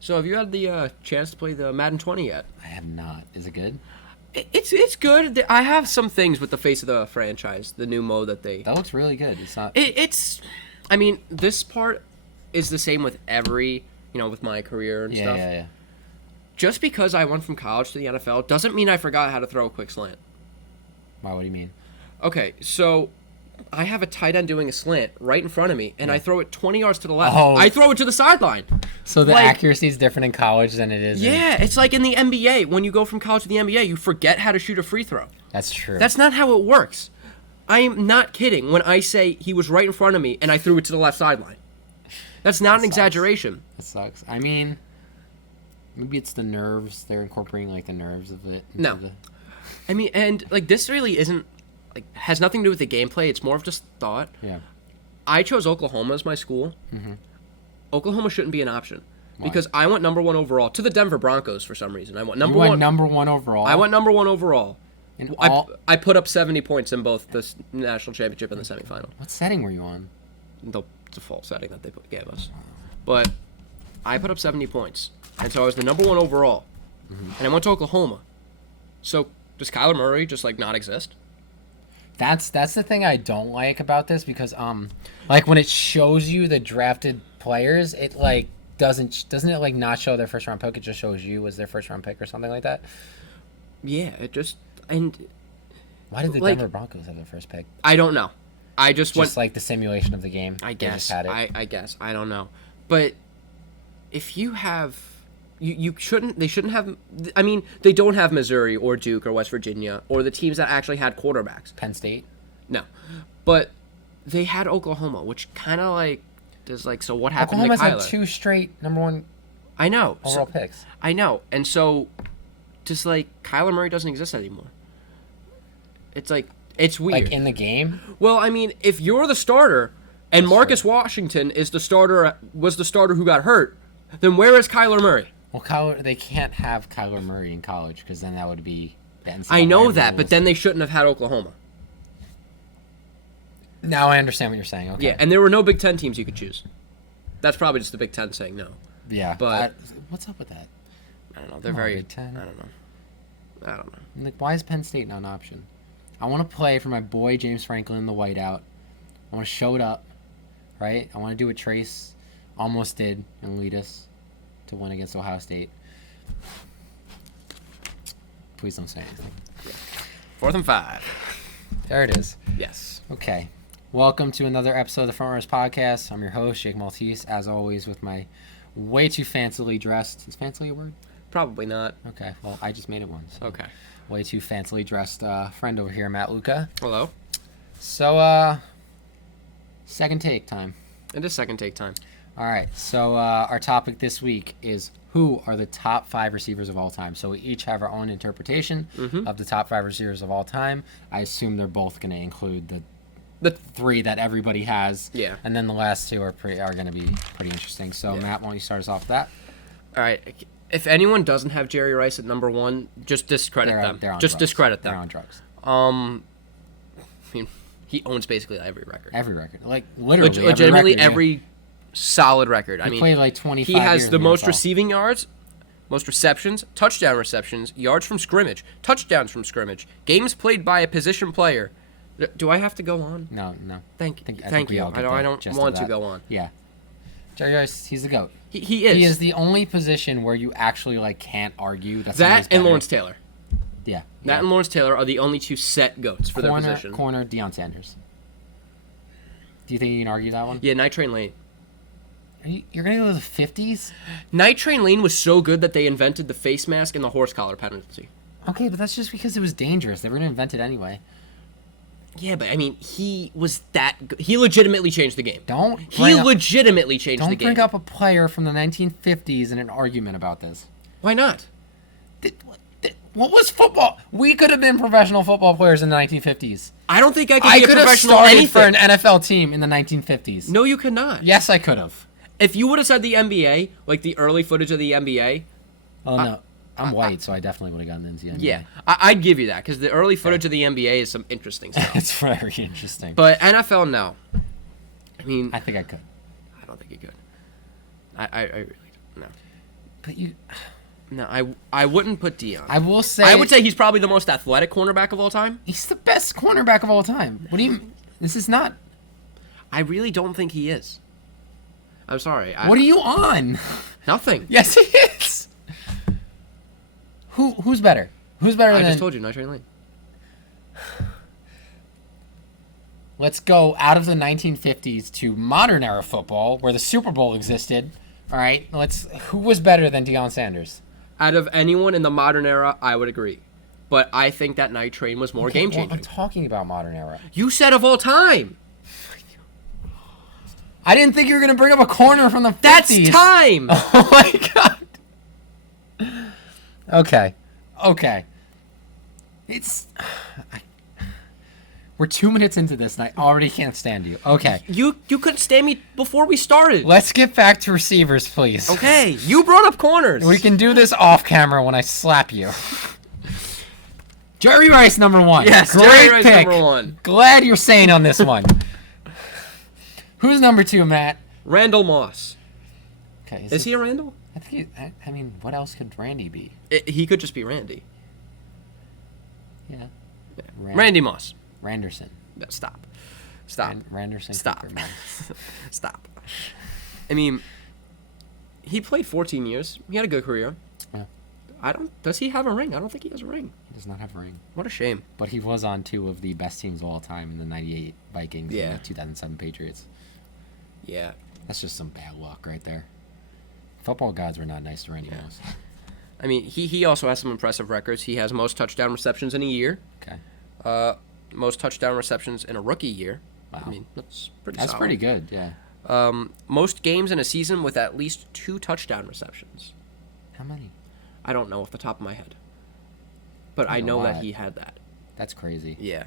So have you had the chance to play the Madden 20 yet? I have not. Is it good? It's good. I have some things with the face of the franchise, the new mode that they... That looks really good. It's not... I mean, this part is the same with every, with my career and stuff. Yeah. Just because I went from college to the NFL doesn't mean I forgot how to throw a quick slant. Why? What do you mean? Okay, so I have a tight end doing a slant right in front of me, and I throw it 20 yards to the left. Oh. I throw it to the sideline. So the accuracy is different in college than it is it's like in the NBA. When you go from college to the NBA, you forget how to shoot a free throw. That's true. That's not how it works. I'm not kidding when I say he was right in front of me, and I threw it to the left sideline. That's not an exaggeration. That sucks. I mean... Maybe it's the nerves. They're incorporating, the nerves of it. No. I mean, and, this really isn't, has nothing to do with the gameplay. It's more of just thought. Yeah. I chose Oklahoma as my school. Mm-hmm. Oklahoma shouldn't be an option. Why? Because I went number 1 overall to the Denver Broncos for some reason. I went number you went one. number 1 overall? I went number 1 overall. In I put up 70 points in both the national championship and the semifinal. What setting were you on? The default setting that they gave us. But I put up 70 points. And so I was the number 1 overall. Mm-hmm. And I went to Oklahoma. So does Kyler Murray just, not exist? That's the thing I don't like about this because, when it shows you the drafted players, it, doesn't it, not show their first-round pick? It just shows you as their first-round pick or something like that? Yeah, it just... And... Why did the Denver Broncos have their first pick? I don't know. I just went... Just, the simulation of the game. I guess. Just had it. I guess. I don't know. But if you have... You shouldn't... They shouldn't have... I mean, they don't have Missouri or Duke or West Virginia or the teams that actually had quarterbacks. Penn State? No. But they had Oklahoma, which kind of, does, so what happened Oklahoma's to Kyler? had 2 straight number 1 I know. overall picks. I know. And so, just, Kyler Murray doesn't exist anymore. It's, it's weird. In the game? Well, I mean, if you're the starter and Marcus Washington was the starter who got hurt, then where is Kyler Murray? Well, they can't have Kyler Murray in college because then that would be the NCAA I know rules. that, but then they shouldn't have had Oklahoma. Now I understand what you're saying. Okay. Yeah, and there were no Big Ten teams you could choose. That's probably just the Big Ten saying no. Yeah, but what's up with that? I don't know. They're very Big Ten. I don't know. Why is Penn State not an option? I want to play for my boy James Franklin in the whiteout. I want to show it up, right? I want to do what Trace almost did and lead us to win against Ohio State. Please don't say anything. 4th and 5. There it is. Yes. Okay. Welcome to another episode of the Frontrunners Podcast. I'm your host, Jake Maltese, as always, with my way too fancily dressed. Is fancy a word? Probably not. Okay. Well, I just made it one. So okay. Way too fancily dressed friend over here, Matt Luca. Hello. So, second take time. It is second take time. All right. So, our topic this week is who are the top 5 receivers of all time. So, we each have our own interpretation of the top 5 receivers of all time. I assume they're both going to include the 3 that everybody has. Yeah. And then the last 2 are going to be pretty interesting. So, Matt, why don't you start us off with that? All right. If anyone doesn't have Jerry Rice at number 1, just discredit them. They're on just drugs. Discredit them. They're on drugs. I mean, he owns basically every record. Every record. Literally legitimately every record, solid record. He played 25 He has years the in most NFL. receiving yards, most receptions, touchdown receptions, yards from scrimmage, touchdowns from scrimmage, games played by a position player. Do I have to go on? No. Thank you. I don't want to go on. Yeah. Jerry Rice, he's the GOAT. He is. He is the only position where you actually can't argue that and Lawrence Taylor. Yeah. That and Lawrence Taylor are the only 2 set GOATs for their position. Corner, Deion Sanders. Do you think you can argue that one? Yeah, Night Train Lane. You're going to go to the 50s? Night Train Lane was so good that they invented the face mask and the horse collar penalty. Okay, but that's just because it was dangerous. They were going to invent it anyway. Yeah, but I mean, he was that good. He legitimately changed the game. He legitimately changed the game. Don't bring up a player from the 1950s in an argument about this. Why not? What was football? We could have been professional football players in the 1950s. I don't think I could be a professional have started anything. for an NFL team in the 1950s. No, you could not. Yes, I could have. If you would have said the NBA, the early footage of the NBA. Oh, no. I'm white, so I definitely would have gotten into the NBA. Yeah, I'd give you that because the early footage of the NBA is some interesting stuff. It's very interesting. But NFL, no. I mean, I think I could. I don't think you could. I really don't. No. But you... No, I wouldn't put Deion. I will say... I would say he's probably the most athletic cornerback of all time. He's the best cornerback of all time. What do you... This is not... I really don't think he is. I'm sorry. What are you on? Nothing. Yes, he is. Who's better? Who's better than... I just told you, Nitrate Lane. Let's go out of the 1950s to modern era football, where the Super Bowl existed. All right, who was better than Deion Sanders? Out of anyone in the modern era, I would agree. But I think that Night Train was more game-changing. Well, I'm talking about modern era. You said of all time. I didn't think you were going to bring up a corner from the 50s. That's time. Oh, my God. Okay. We're 2 minutes into this, and I already can't stand you. Okay. You couldn't stand me before we started. Let's get back to receivers, please. Okay. You brought up corners. We can do this off camera when I slap you. Jerry Rice, number one. Yes, Great Jerry Rice, pick. number one. Glad you're saying on this one. Who's number two, Matt? Randall Moss. Okay. Is he a Randall? I think. I mean, what else could Randy be? He could just be Randy. Yeah. Randy Moss. Randerson. No, stop. Randerson. Stop. Stop. I mean, he played 14 years. He had a good career. Yeah. Does he have a ring? I don't think he has a ring. He does not have a ring. What a shame. But he was on two of the best teams of all time in the 98 Vikings and the 2007 Patriots. Yeah. That's just some bad luck right there. Football gods were not nice to Randy Moss. I mean, he also has some impressive records. He has most touchdown receptions in a year. Okay. Most touchdown receptions in a rookie year. Wow. I mean, that's pretty That's solid. pretty good, yeah. Most games in a season with at least 2 touchdown receptions. How many? I don't know off the top of my head. But I know that he had that. That's crazy. Yeah.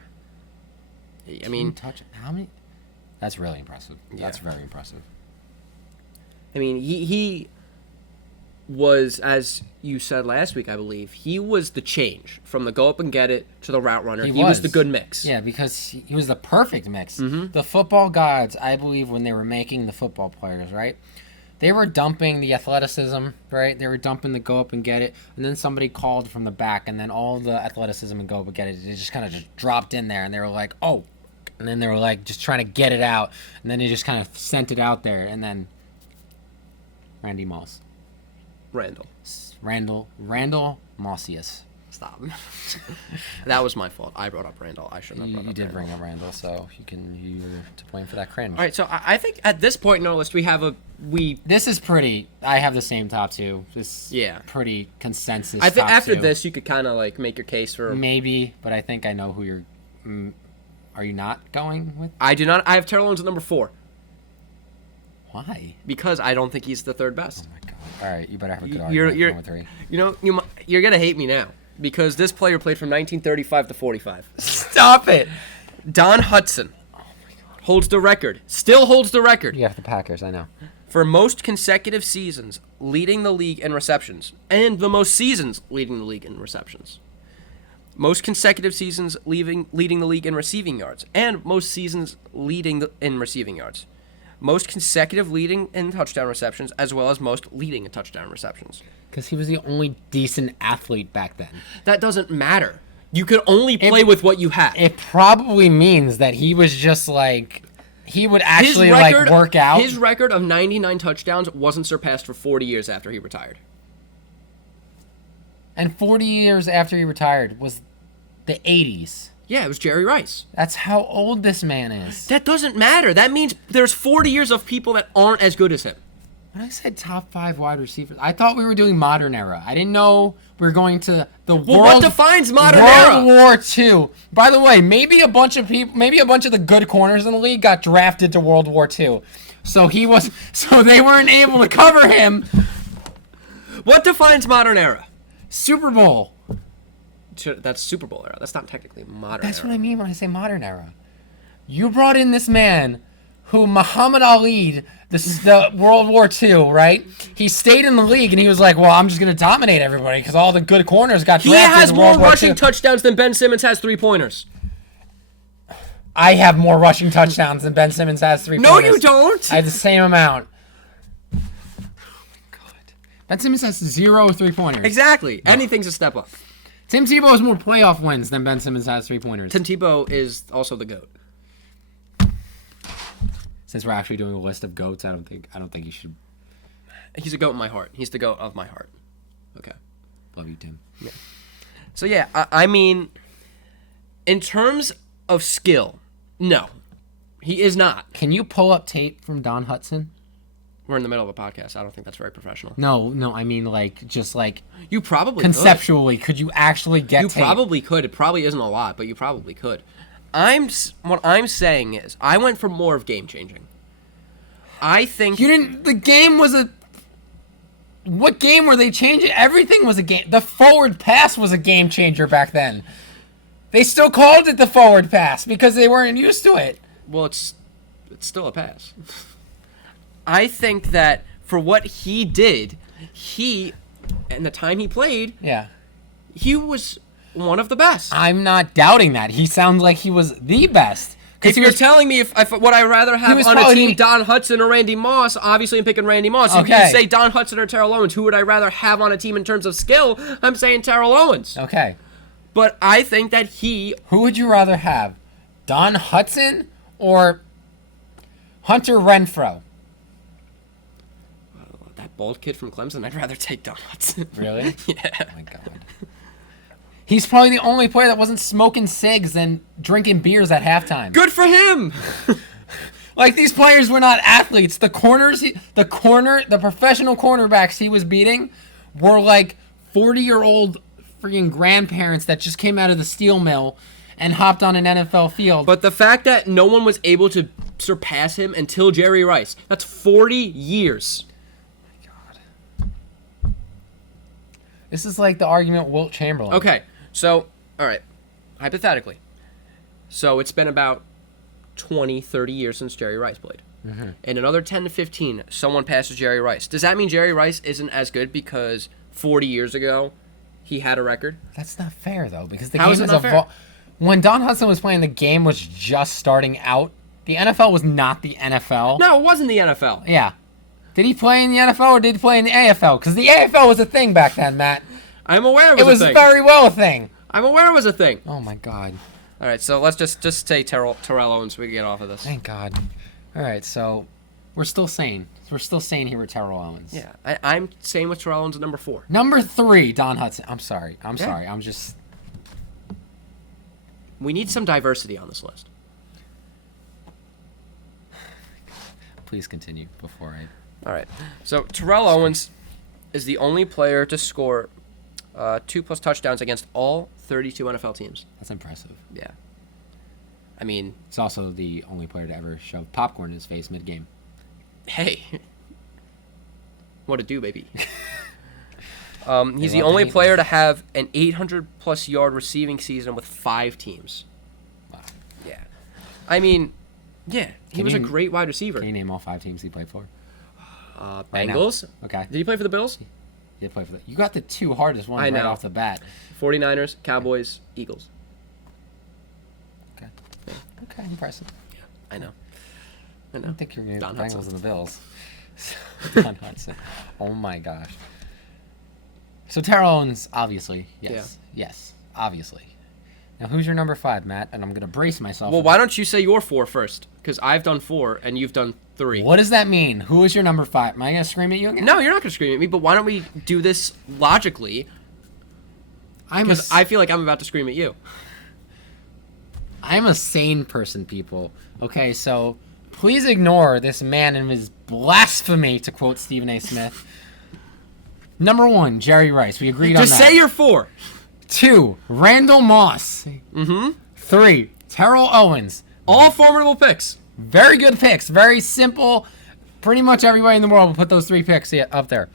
I mean... How many? That's really impressive. Yeah. That's very impressive. I mean, he was, as you said last week, I believe, he was the change from the go up and get it to the route runner. He was the good mix. Yeah, because he was the perfect mix. Mm-hmm. The football gods, I believe, when they were making the football players, right? They were dumping the athleticism, right? They were dumping the go up and get it, and then somebody called from the back, and then all the athleticism and go up and get it, it just kind of just dropped in there, and they were like, oh. And then they were like just trying to get it out, and then they just kind of sent it out there, and then Randy Moss. Randall Mossius. Stop. That was my fault. I brought up Randall. I shouldn't have brought up You did Randall. bring up Randall, so you're to blame for that cringe. All right, so I think at this point in our list, we have This is pretty. I have the same top two. This Yeah. pretty consensus. I think top after two. this, you could kind of like make your case for. Maybe, but I think I know who you're. Are you not going with? I do not. I have Terrell Owens at number 4 Why? because I don't think he's the third best. Oh my god! All right, you better have a good You're- argument. you're- Number 3. You know, you're gonna hate me now because this player played from 1935 to 45. Stop it! Don Hudson holds the record. Still holds the record You have the Packers. I know. for most consecutive seasons leading the league in receptions and the most seasons leading the league in receptions. Most consecutive seasons leading the league in receiving yards, and most seasons leading in receiving yards. Most consecutive leading in touchdown receptions, as well as most leading in touchdown receptions. Because he was the only decent athlete back then. That doesn't matter. You could only play with what you had. It probably means that he was just like he would actually work out. His record of 99 touchdowns wasn't surpassed for 40 years after he retired. And 40 years after he retired was the 80s. Yeah, it was Jerry Rice. That's how old this man is. That doesn't matter. That means there's 40 years of people that aren't as good as him. When I said top 5 wide receivers, I thought we were doing modern era. I didn't know we were going to the Well, what defines modern era? World War II. By the way, maybe a bunch of the good corners in the league got drafted to World War II. So they weren't able to cover him. What defines modern era? Super Bowl. That's Super Bowl era. That's not technically modern That's era. what I mean when I say modern era. You brought in this man who Muhammad Ali, the World War II, right? He stayed in the league and he was like, well, I'm just going to dominate everybody because all the good corners got drafted. He has in more World War rushing II. touchdowns than Ben Simmons has 3-pointers. I have more rushing touchdowns than Ben Simmons has 3-pointers. No, you don't. I have the same amount. Oh my God. Ben Simmons has 0 3-pointers. Exactly. Anything's a step up. Tim Tebow has more playoff wins than Ben Simmons has 3-pointers. Tim Tebow is also the GOAT. Since we're actually doing a list of GOATs, I don't think you should. He's a GOAT in my heart. He's the GOAT of my heart. Okay. Love you, Tim. Yeah. So yeah, I mean, in terms of skill, no, he is not. Can you pull up tape from Don Hutson? We're in the middle of a podcast. I don't think that's very professional. No, I mean just you probably conceptually, could you actually get You tape? probably could. It probably isn't a lot, but you probably could. What I'm saying is, I went for more of game changing. I think You didn't. The game was a. What game were they changing? Everything was a game. The forward pass was a game changer back then. They still called it the forward pass because they weren't used to it. Well, it's still a pass. I think that for what he did, and the time he played, Yeah. he was one of the best. I'm not doubting that. He sounds like he was the best. If you're telling me if would I rather have was on a probably team Don Hutson or Randy Moss, obviously I'm picking Randy Moss. If Okay. you say Don Hutson or Terrell Owens, who would I rather have on a team in terms of skill? I'm saying Terrell Owens. Okay. But I think that he... Who would you rather have? Don Hutson or Hunter Renfrow? That bald kid from Clemson, I'd rather take Don Hutson. Really? Yeah. Oh my God. He's probably the only player that wasn't smoking cigs and drinking beers at halftime. Good for him! Like, these players were not athletes. The professional cornerbacks he was beating were like 40-year-old freaking grandparents that just came out of the steel mill and hopped on an NFL field. But the fact that no one was able to surpass him until Jerry Rice, that's 40 years. This is like the argument Wilt Chamberlain. Okay, so, all right, hypothetically. So it's been about 20, 30 years since Jerry Rice played. Mm-hmm. In another 10 to 15, someone passes Jerry Rice. Does that mean Jerry Rice isn't as good because 40 years ago he had a record? That's not fair, though, because the How game is it is not fair? When Don Hutson was playing, the game was just starting out. The NFL was not the NFL. No, it wasn't the NFL. Yeah. Did he play in the NFL or did he play in the AFL? Because the AFL was a thing back then, Matt. I'm aware it It was was a thing. very well a thing. I'm aware it was a thing. Oh, my God. All right, so let's just say Terrell Owens so we can get off of this. Thank God. All right, so we're still sane. We're still sane here with Terrell Owens. Yeah, I'm saying with Terrell Owens at number 4. Number 3, Don Hutson. I'm sorry. I'm just... We need some diversity on this list. Please continue before I... All right. So Terrell Owens is the only player to score 2+ touchdowns against all 32 NFL teams. That's impressive. Yeah. I mean, He's also the only player to ever shove popcorn in his face mid-game. hey. What it do, baby? He's the love to only hate player to have an 800+ yard receiving season with 5 teams. Wow. Yeah. I mean, yeah, he Can was you- a great wide receiver. Can you name all 5 teams he played for? Right now. Bengals. Okay. Did he play for the Bills? He did play for that. You got the 2 hardest ones I right know. off the bat. 49ers, Cowboys, Eagles. Okay. Okay, impressive. I know. I don't think you're going to Don the Bengals Hutson. and the Bills. Don Hutson. Oh my gosh. So Terrell Owens, obviously. Yes. Yeah. Yes. Obviously. Now who's your number 5, Matt? And I'm going to brace myself. Well, for why this. don't you say your 4 first? Because I've done 4 and you've done 3. What does that mean? Who is your number 5? Am I going to scream at you again? No, you're not going to scream at me, but why don't we do this logically? Because I feel like I'm about to scream at you. I'm a sane person, people. Okay, so please ignore this man and his blasphemy, to quote Stephen A. Smith. Number 1, Jerry Rice. We agreed on that. Just say your 4. 2, Randall Moss. Mm-hmm. 3, Terrell Owens. All formidable picks. Very good picks. Very simple. Pretty much everybody in the world will put those 3 picks up there.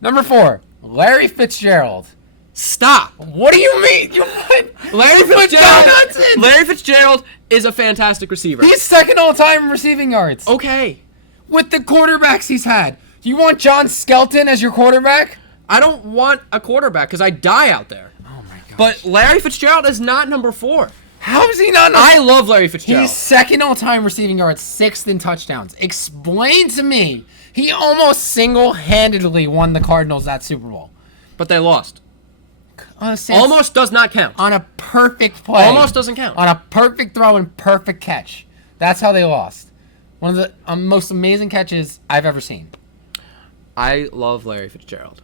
Number 4, Larry Fitzgerald. Stop. What do you mean? You put Larry Don Fitzgerald. Hudson. Larry Fitzgerald is a fantastic receiver. He's second all-time in receiving yards. Okay. With the quarterbacks he's had. Do you want John Skelton as your quarterback? I don't want a quarterback because I die out there. Oh my god. But Larry Fitzgerald is not number 4. How is he not? I love Larry Fitzgerald. He's second all-time receiving yards, 6th in touchdowns. Explain to me. He almost single-handedly won the Cardinals that Super Bowl. But they lost. Honestly, Almost does not count. on a perfect play. Almost doesn't count. On a perfect throw and perfect catch. That's how they lost. One of the most amazing catches I've ever seen. I love Larry Fitzgerald.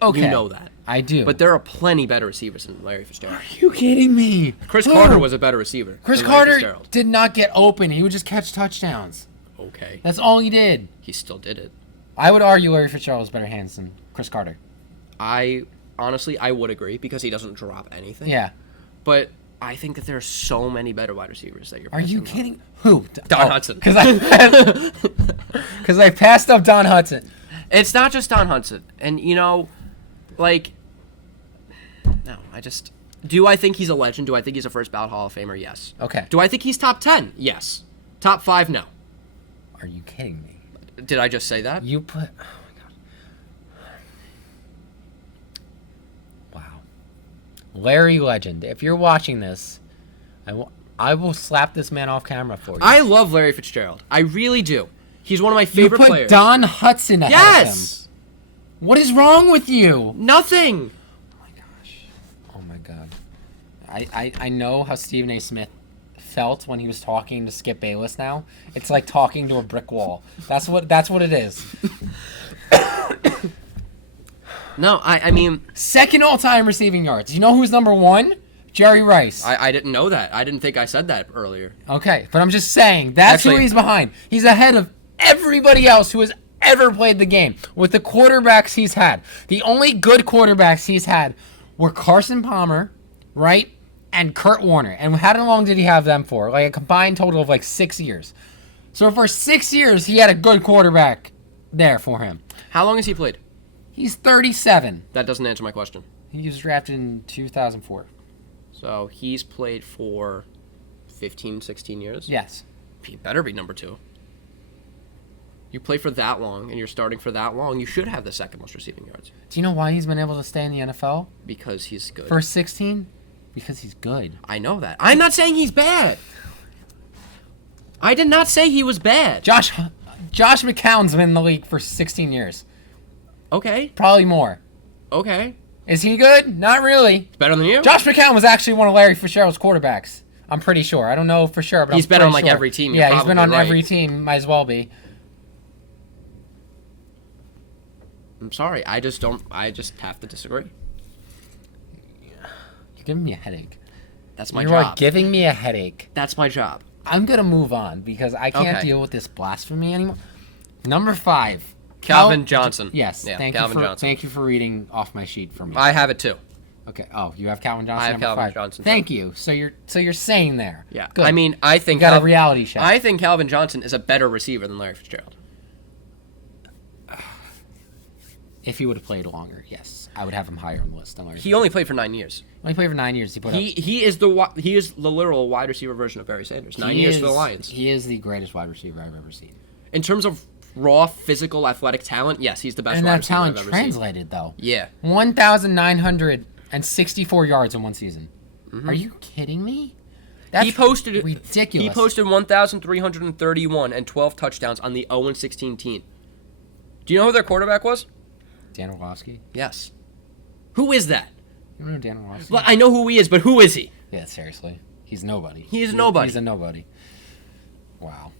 Okay. You know that. I do. But there are plenty better receivers than Larry Fitzgerald. Are you kidding me? Chris Who? Carter was a better receiver. Chris than Larry Carter Fitzgerald. did not get open. He would just catch touchdowns. Okay. That's all he did. He still did it. I would argue Larry Fitzgerald has better hands than Chris Carter. Honestly, I would agree because he doesn't drop anything. Yeah. But I think that there are so many better wide receivers that you're Are you missing. kidding? Who? Don Hudson. Because I passed up Don Hudson. It's not just Don Hudson. And, like, no, do I think he's a legend? Do I think he's a first ballot Hall of Famer? Yes. Okay. Do I think he's top 10? Yes. Top 5? No. Are you kidding me? Did I just say that? You put... Oh, my God. Wow. Larry Legend, if you're watching this, I will slap this man off camera for you. I love Larry Fitzgerald. I really do. He's one of my favorite you put players. Don Hudson ahead of him. Yes. What is wrong with you? Nothing. Oh my gosh. Oh my god. I know how Stephen A. Smith felt when he was talking to Skip Bayless now. It's like talking to a brick wall. That's what it is. No, I mean... Second all-time receiving yards. You know who's number 1? Jerry Rice. I didn't know that. I didn't think I said that earlier. Okay, but I'm just saying, that's who Actually- he's behind. He's ahead of everybody else who has ever played the game with the quarterbacks he's had. The only good quarterbacks he's had were Carson Palmer, right, and Kurt Warner. And how long did he have them for? Like a combined total of like 6 years. So for 6 years, he had a good quarterback there for him. How long has he played? He's 37. That doesn't answer my question. He was drafted in 2004. So he's played for 15, 16 years? Yes. He better be number 2. You play for that long and you're starting for that long, you should have the second most receiving yards. Do you know why he's been able to stay in the NFL? Because he's good. First 16? Because he's good. I know that. I'm not saying he's bad. I did not say he was bad. Josh McCown's been in the league for 16 years. Okay. Probably more. Okay. Is he good? Not really. It's better than you? Josh McCown was actually one of Larry Fitzgerald's quarterbacks. I'm pretty sure. I don't know for sure, but He's I'm been pretty on, like, sure. every team. You're Yeah, he's been on probably right. every team. Might as well be. I'm sorry. I just have to disagree. You're giving me a headache. That's my You job. are giving me a headache. That's my job. I'm going to move on because I can't Okay. deal with this blasphemy anymore. Number 5. Calvin Johnson. Yes. Yeah, thank Calvin you for Johnson. Thank you for reading off my sheet for me. I have it too. Okay. Oh, you have Calvin Johnson. I have number Calvin 5. Johnson, Thank you. So you're saying there. Yeah. Good. I mean, I think you got a Cal- reality show. I think Calvin Johnson is a better receiver than Larry Fitzgerald. If he would have played longer, yes, I would have him higher on the list than Larry. He only played for 9 years. He played for 9 years. He put up. He is the literal wide receiver version of Barry Sanders. 9 years for the Lions. He is the greatest wide receiver I've ever seen. In terms of raw physical athletic talent, yes, he's the best And wide that receiver talent I've ever translated though. seen. Yeah. 1,964 yards in one season. Are you kidding me? That's He posted ridiculous. He posted 1,331 and 12 touchdowns on the 0-16 team. Do you know who their quarterback was? Dan Orlovsky. Yes. Who is that? You remember Dan Orlovsky? Well, I know who he is, but who is he? Yeah, seriously, he's nobody. He is nobody. He's a nobody. Wow.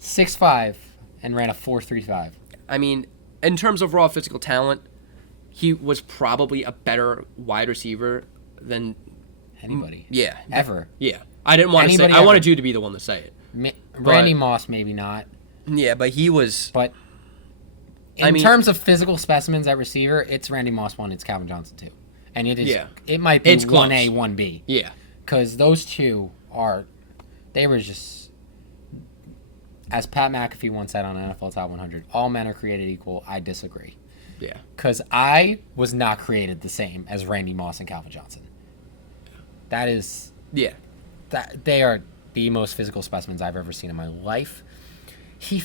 6'5" and ran a 4.35. I mean, in terms of raw physical talent, he was probably a better wide receiver than Anybody. Yeah. Ever. Yeah. I didn't want to say Anybody I ever. wanted you to be the one to say it. Randy Moss, maybe not. Yeah, but he was But in terms of physical specimens at receiver, it's Randy Moss 1, it's Calvin Johnson 2. And it is. Yeah. It might be It's 1A, close. 1B. Yeah. Because those two they were just, as Pat McAfee once said on NFL Top 100, all men are created equal. I disagree. Yeah. Because I was not created the same as Randy Moss and Calvin Johnson. That is... Yeah. They are the most physical specimens I've ever seen in my life. He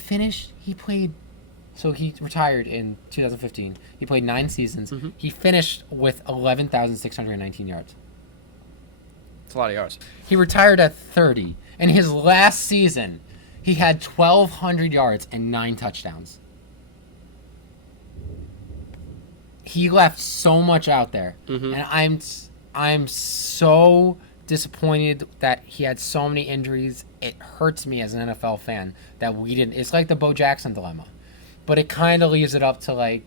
retired in 2015. He played 9 seasons. Mm-hmm. He finished with 11,619 yards. It's a lot of yards. He retired at 30. In his last season, he had 1,200 yards and 9 touchdowns. He left so much out there. Mm-hmm. And I'm so disappointed that he had so many injuries. It hurts me as an NFL fan that we didn't. It's like the Bo Jackson dilemma. But it kind of leaves it up to, like,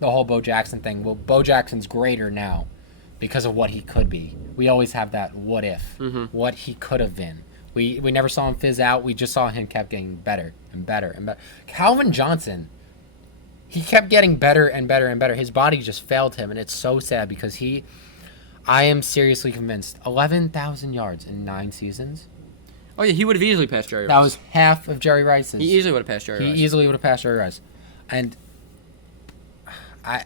the whole Bo Jackson thing. Well, Bo Jackson's greater now because of what he could be. We always have that what if, what he could have been. We never saw him fizz out. We just saw him kept getting better and better and better. Calvin Johnson, he kept getting better and better and better. His body just failed him, and it's so sad because I am seriously convinced, 11,000 yards in 9 seasons. Oh, yeah, he would have easily passed Jerry Rice. That was half of Jerry Rice's. He easily would have passed Jerry Rice. He easily would have passed Jerry Rice. And I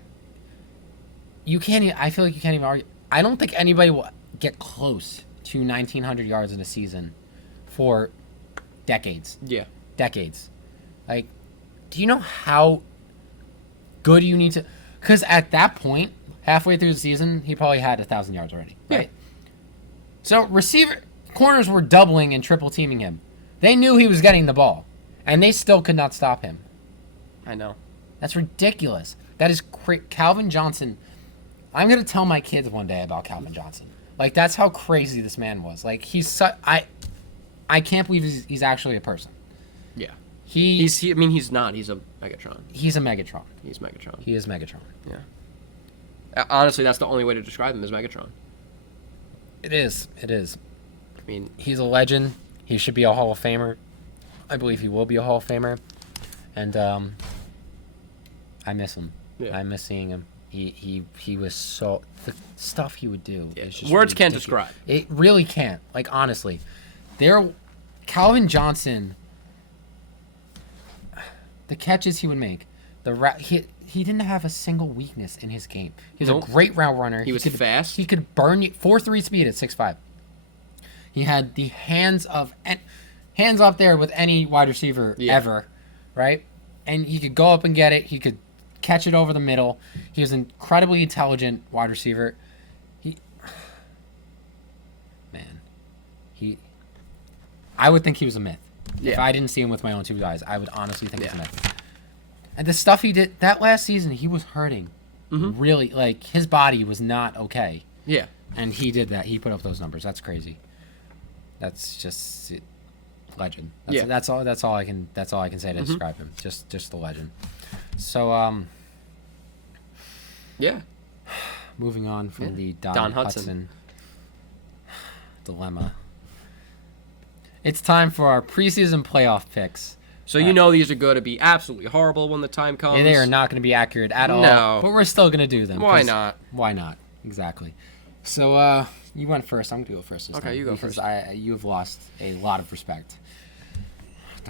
feel like you can't even argue. I don't think anybody will get close to 1,900 yards in a season for decades. Yeah. Decades. Like, do you know how good you need to... Because at that point, halfway through the season, he probably had 1,000 yards already, right? Yeah. So corners were doubling and triple teaming him. They knew he was getting the ball, and they still could not stop him. I know. That's ridiculous. That is Calvin Johnson. I'm going to tell my kids one day about Calvin Johnson. Like, that's how crazy this man was. Like, I can't believe he's actually a person. Yeah. He's not. He's a Megatron. He's a Megatron. He's Megatron. He is Megatron. Yeah. Honestly, that's the only way to describe him as Megatron. It is. I mean, he's a legend. He should be a Hall of Famer. I believe he will be a Hall of Famer. And I miss him. Yeah. I miss seeing him. He was so... The stuff he would do. Yeah, is just words ridiculous. can't describe. It really can't. Like, honestly. Calvin Johnson... The catches he would make. He didn't have a single weakness in his game. He was a great route runner. He was fast. He could burn you. 4.3 speed at 6'5". He had the hands up there with any wide receiver ever, right? And he could go up and get it. He could catch it over the middle. He was an incredibly intelligent wide receiver. I would think he was a myth. Yeah. If I didn't see him with my own 2 eyes, I would honestly think he was a myth. And the stuff he did that last season, he was hurting. Mm-hmm. Really, like, his body was not okay. Yeah. And he did that. He put up those numbers. That's crazy. That's just legend. That's all I can say to describe him. Just the legend. So yeah. Moving on from the Don Hudson dilemma. It's time for our preseason playoff picks. So these are going to be absolutely horrible when the time comes. Yeah, they are not going to be accurate at all. No. But we're still going to do them. Why not? Why not? Exactly. So you went first. I'm going to go first this time. Okay, you go first. You have lost a lot of respect.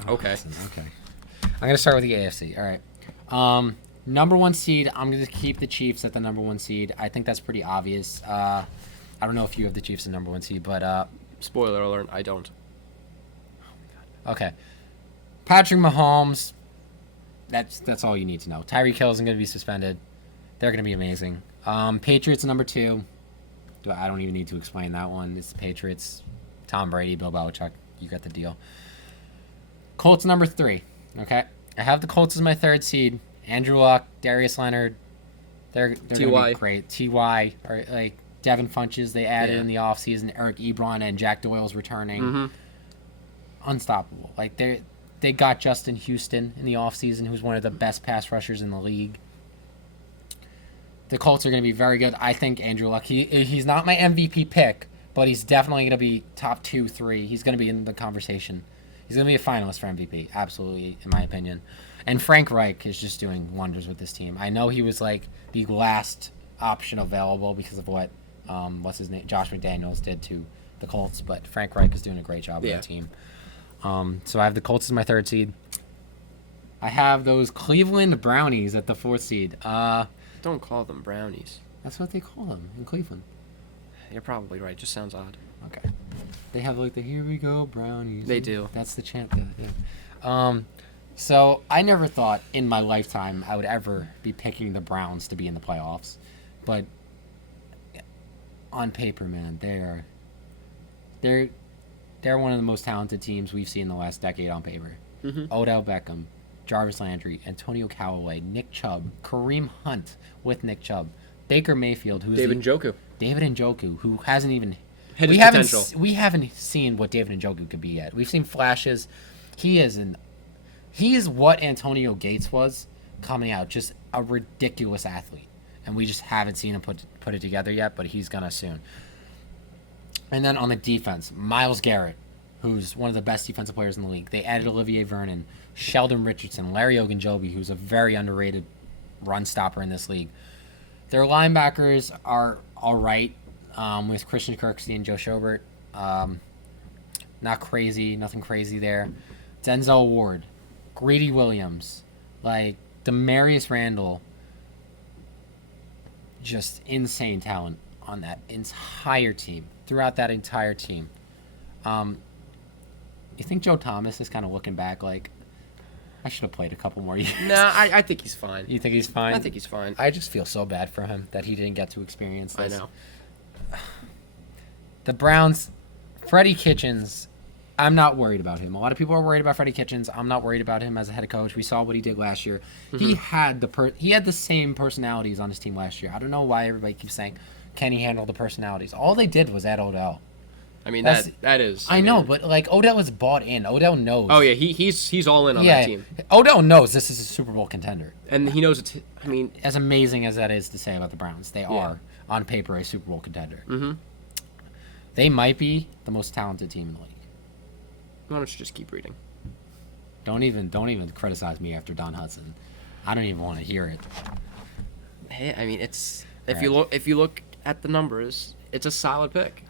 Okay. Okay. I'm going to start with the AFC. All right. Number 1 seed, I'm going to keep the Chiefs at the number 1 seed. I think that's pretty obvious. I don't know if you have the Chiefs at number 1 seed, but... Spoiler alert, I don't. Okay. Patrick Mahomes, that's all you need to know. Tyreek Hill isn't going to be suspended. They're going to be amazing. Patriots number 2. I don't even need to explain that one. It's the Patriots. Tom Brady, Bill Belichick. You got the deal. Colts number 3. Okay. I have the Colts as my 3rd seed. Andrew Luck, Darius Leonard. They're going to be great. T.Y. or like Devin Funches they added in the offseason. Eric Ebron and Jack Doyle's returning. Mm-hmm. Unstoppable. Like they got Justin Houston in the offseason, who's one of the best pass rushers in the league. The Colts are going to be very good. I think Andrew Luck, he's not my MVP pick, but he's definitely going to be top 2, 3. He's going to be in the conversation. He's going to be a finalist for MVP, absolutely, in my opinion. And Frank Reich is just doing wonders with this team. I know he was like the last option available because of what, Josh McDaniels did to the Colts, but Frank Reich is doing a great job with the team. So I have the Colts as my 3rd seed. I have those Cleveland Brownies at the 4th seed. Don't call them brownies. That's what they call them in Cleveland. You're probably right. Just sounds odd. Okay. They have like the "Here we go Brownies." They do. That's the chant. Yeah. So I never thought in my lifetime I would ever be picking the Browns to be in the playoffs, but on paper, man, they're one of the most talented teams we've seen in the last decade on paper. Mm-hmm. Odell Beckham, Jarvis Landry, Antonio Callaway, Nick Chubb, Kareem Hunt with Nick Chubb, Baker Mayfield, who's David Njoku, who hasn't even had his potential. We haven't seen what David Njoku could be yet. We've seen flashes. He is what Antonio Gates was coming out, just a ridiculous athlete, and we just haven't seen him put it together yet. But he's gonna soon. And then on the defense, Myles Garrett, who's one of the best defensive players in the league. They added Olivier Vernon, Sheldon Richardson, Larry Ogunjobi, who's a very underrated run stopper in this league. Their linebackers are all right, with Christian Kirksey and Joe Schobert. Not crazy, nothing crazy there. Denzel Ward, Grady Williams, like Demarius Randall, just insane talent on that entire team, throughout that entire team. You think Joe Thomas is kind of looking back like, I should have played a couple more years? Nah, I think he's fine. You think he's fine? I think he's fine. I just feel so bad for him that he didn't get to experience this. I know. The Browns, Freddie Kitchens, I'm not worried about him. A lot of people are worried about Freddie Kitchens. I'm not worried about him as a head coach. We saw what he did last year. Mm-hmm. He had the same personalities on his team last year. I don't know why everybody keeps saying, can he handle the personalities? All they did was add Odell. I mean, that is. I know, but like Odell is bought in. Odell knows. Oh yeah, he's all in on that team. Odell knows this is a Super Bowl contender, and he knows it's. I mean, as amazing as that is to say about the Browns, they are on paper a Super Bowl contender. Mm-hmm. They might be the most talented team in the league. Why don't you just keep reading? Don't even criticize me after Don Hudson. I don't even want to hear it. Hey, I mean, it's if you look at the numbers, it's a solid pick.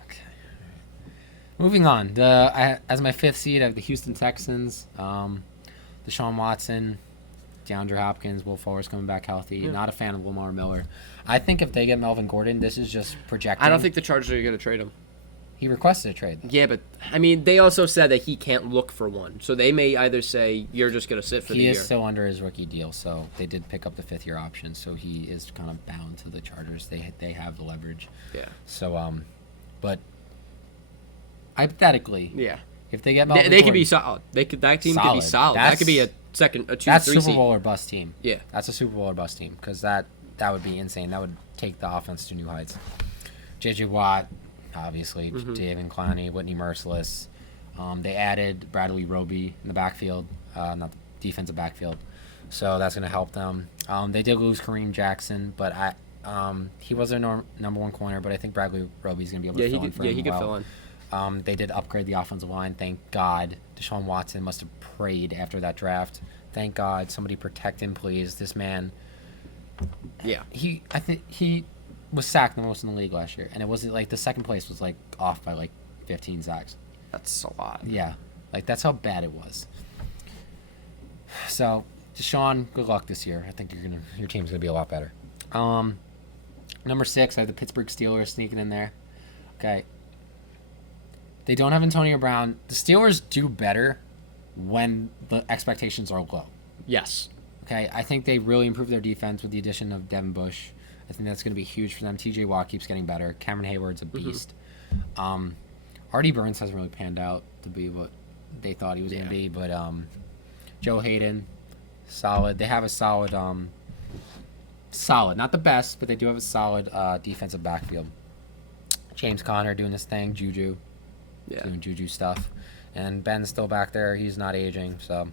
Moving on, as my 5th seed, I have the Houston Texans. Deshaun Watson, DeAndre Hopkins, Will Fuller's coming back healthy. Yeah. Not a fan of Lamar Miller. I think if they get Melvin Gordon, this is just projecting. I don't think the Chargers are going to trade him. He requested a trade. Yeah, but, I mean, they also said that he can't look for one. So they may either say, you're just going to sit for the year. He is still under his rookie deal, so they did pick up the 5th-year option. So he is kind of bound to the Chargers. They have the leverage. Yeah. So, but hypothetically, if they get Melvin they Gordon, could be solid. That team could be solid. That could be a 2-3 That's seed. Super Bowl or bust team. Yeah. That's a Super Bowl or bust team because that would be insane. That would take the offense to new heights. J.J. Watt, obviously, David Clowney, Whitney Merciless. They added Bradley Roby in the backfield, not the defensive backfield. So that's going to help them. They did lose Kareem Jackson, but he was their number one corner, but I think Bradley Roby's going to be able to fill in for him. Yeah, he could fill in. They did upgrade the offensive line. Thank God. Deshaun Watson must have prayed after that draft. Thank God. Somebody protect him, please. This man. Yeah. I think he was sacked the most in the league last year, and it wasn't like the second place was like off by like 15 sacks. That's a lot. Yeah, like that's how bad it was. So Deshaun, good luck this year. I think your team's gonna be a lot better. Number 6, I have the Pittsburgh Steelers sneaking in there. Okay. They don't have Antonio Brown. The Steelers do better when the expectations are low. Yes. Okay, I think they really improved their defense with the addition of Devin Bush. I think that's going to be huge for them. T.J. Watt keeps getting better. Cameron Hayward's a beast. Artie Burns hasn't really panned out to be what they thought he was going to be, but Joe Hayden, solid. They have a solid, not the best, but they do have a solid defensive backfield. James Conner doing this thing, Juju, doing Juju stuff, and Ben's still back there. He's not aging, so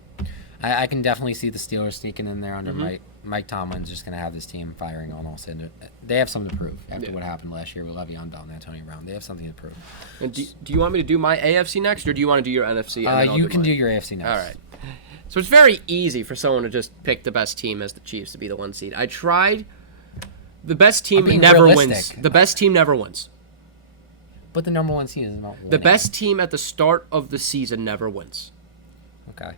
I can definitely see the Steelers sneaking in there under Mike Tomlin's just going to have this team firing on all cylinders. They have something to prove after what happened last year with Le'Veon Bell and Antonio Brown. They have something to prove. And do you want me to do my AFC next, or do you want to do your NFC? You can do your AFC next. All right. So it's very easy for someone to just pick the best team as the Chiefs to be the 1 seed. I tried. The best team never wins. The best team never wins. But the number 1 seed is not winning. The best team at the start of the season never wins. Okay.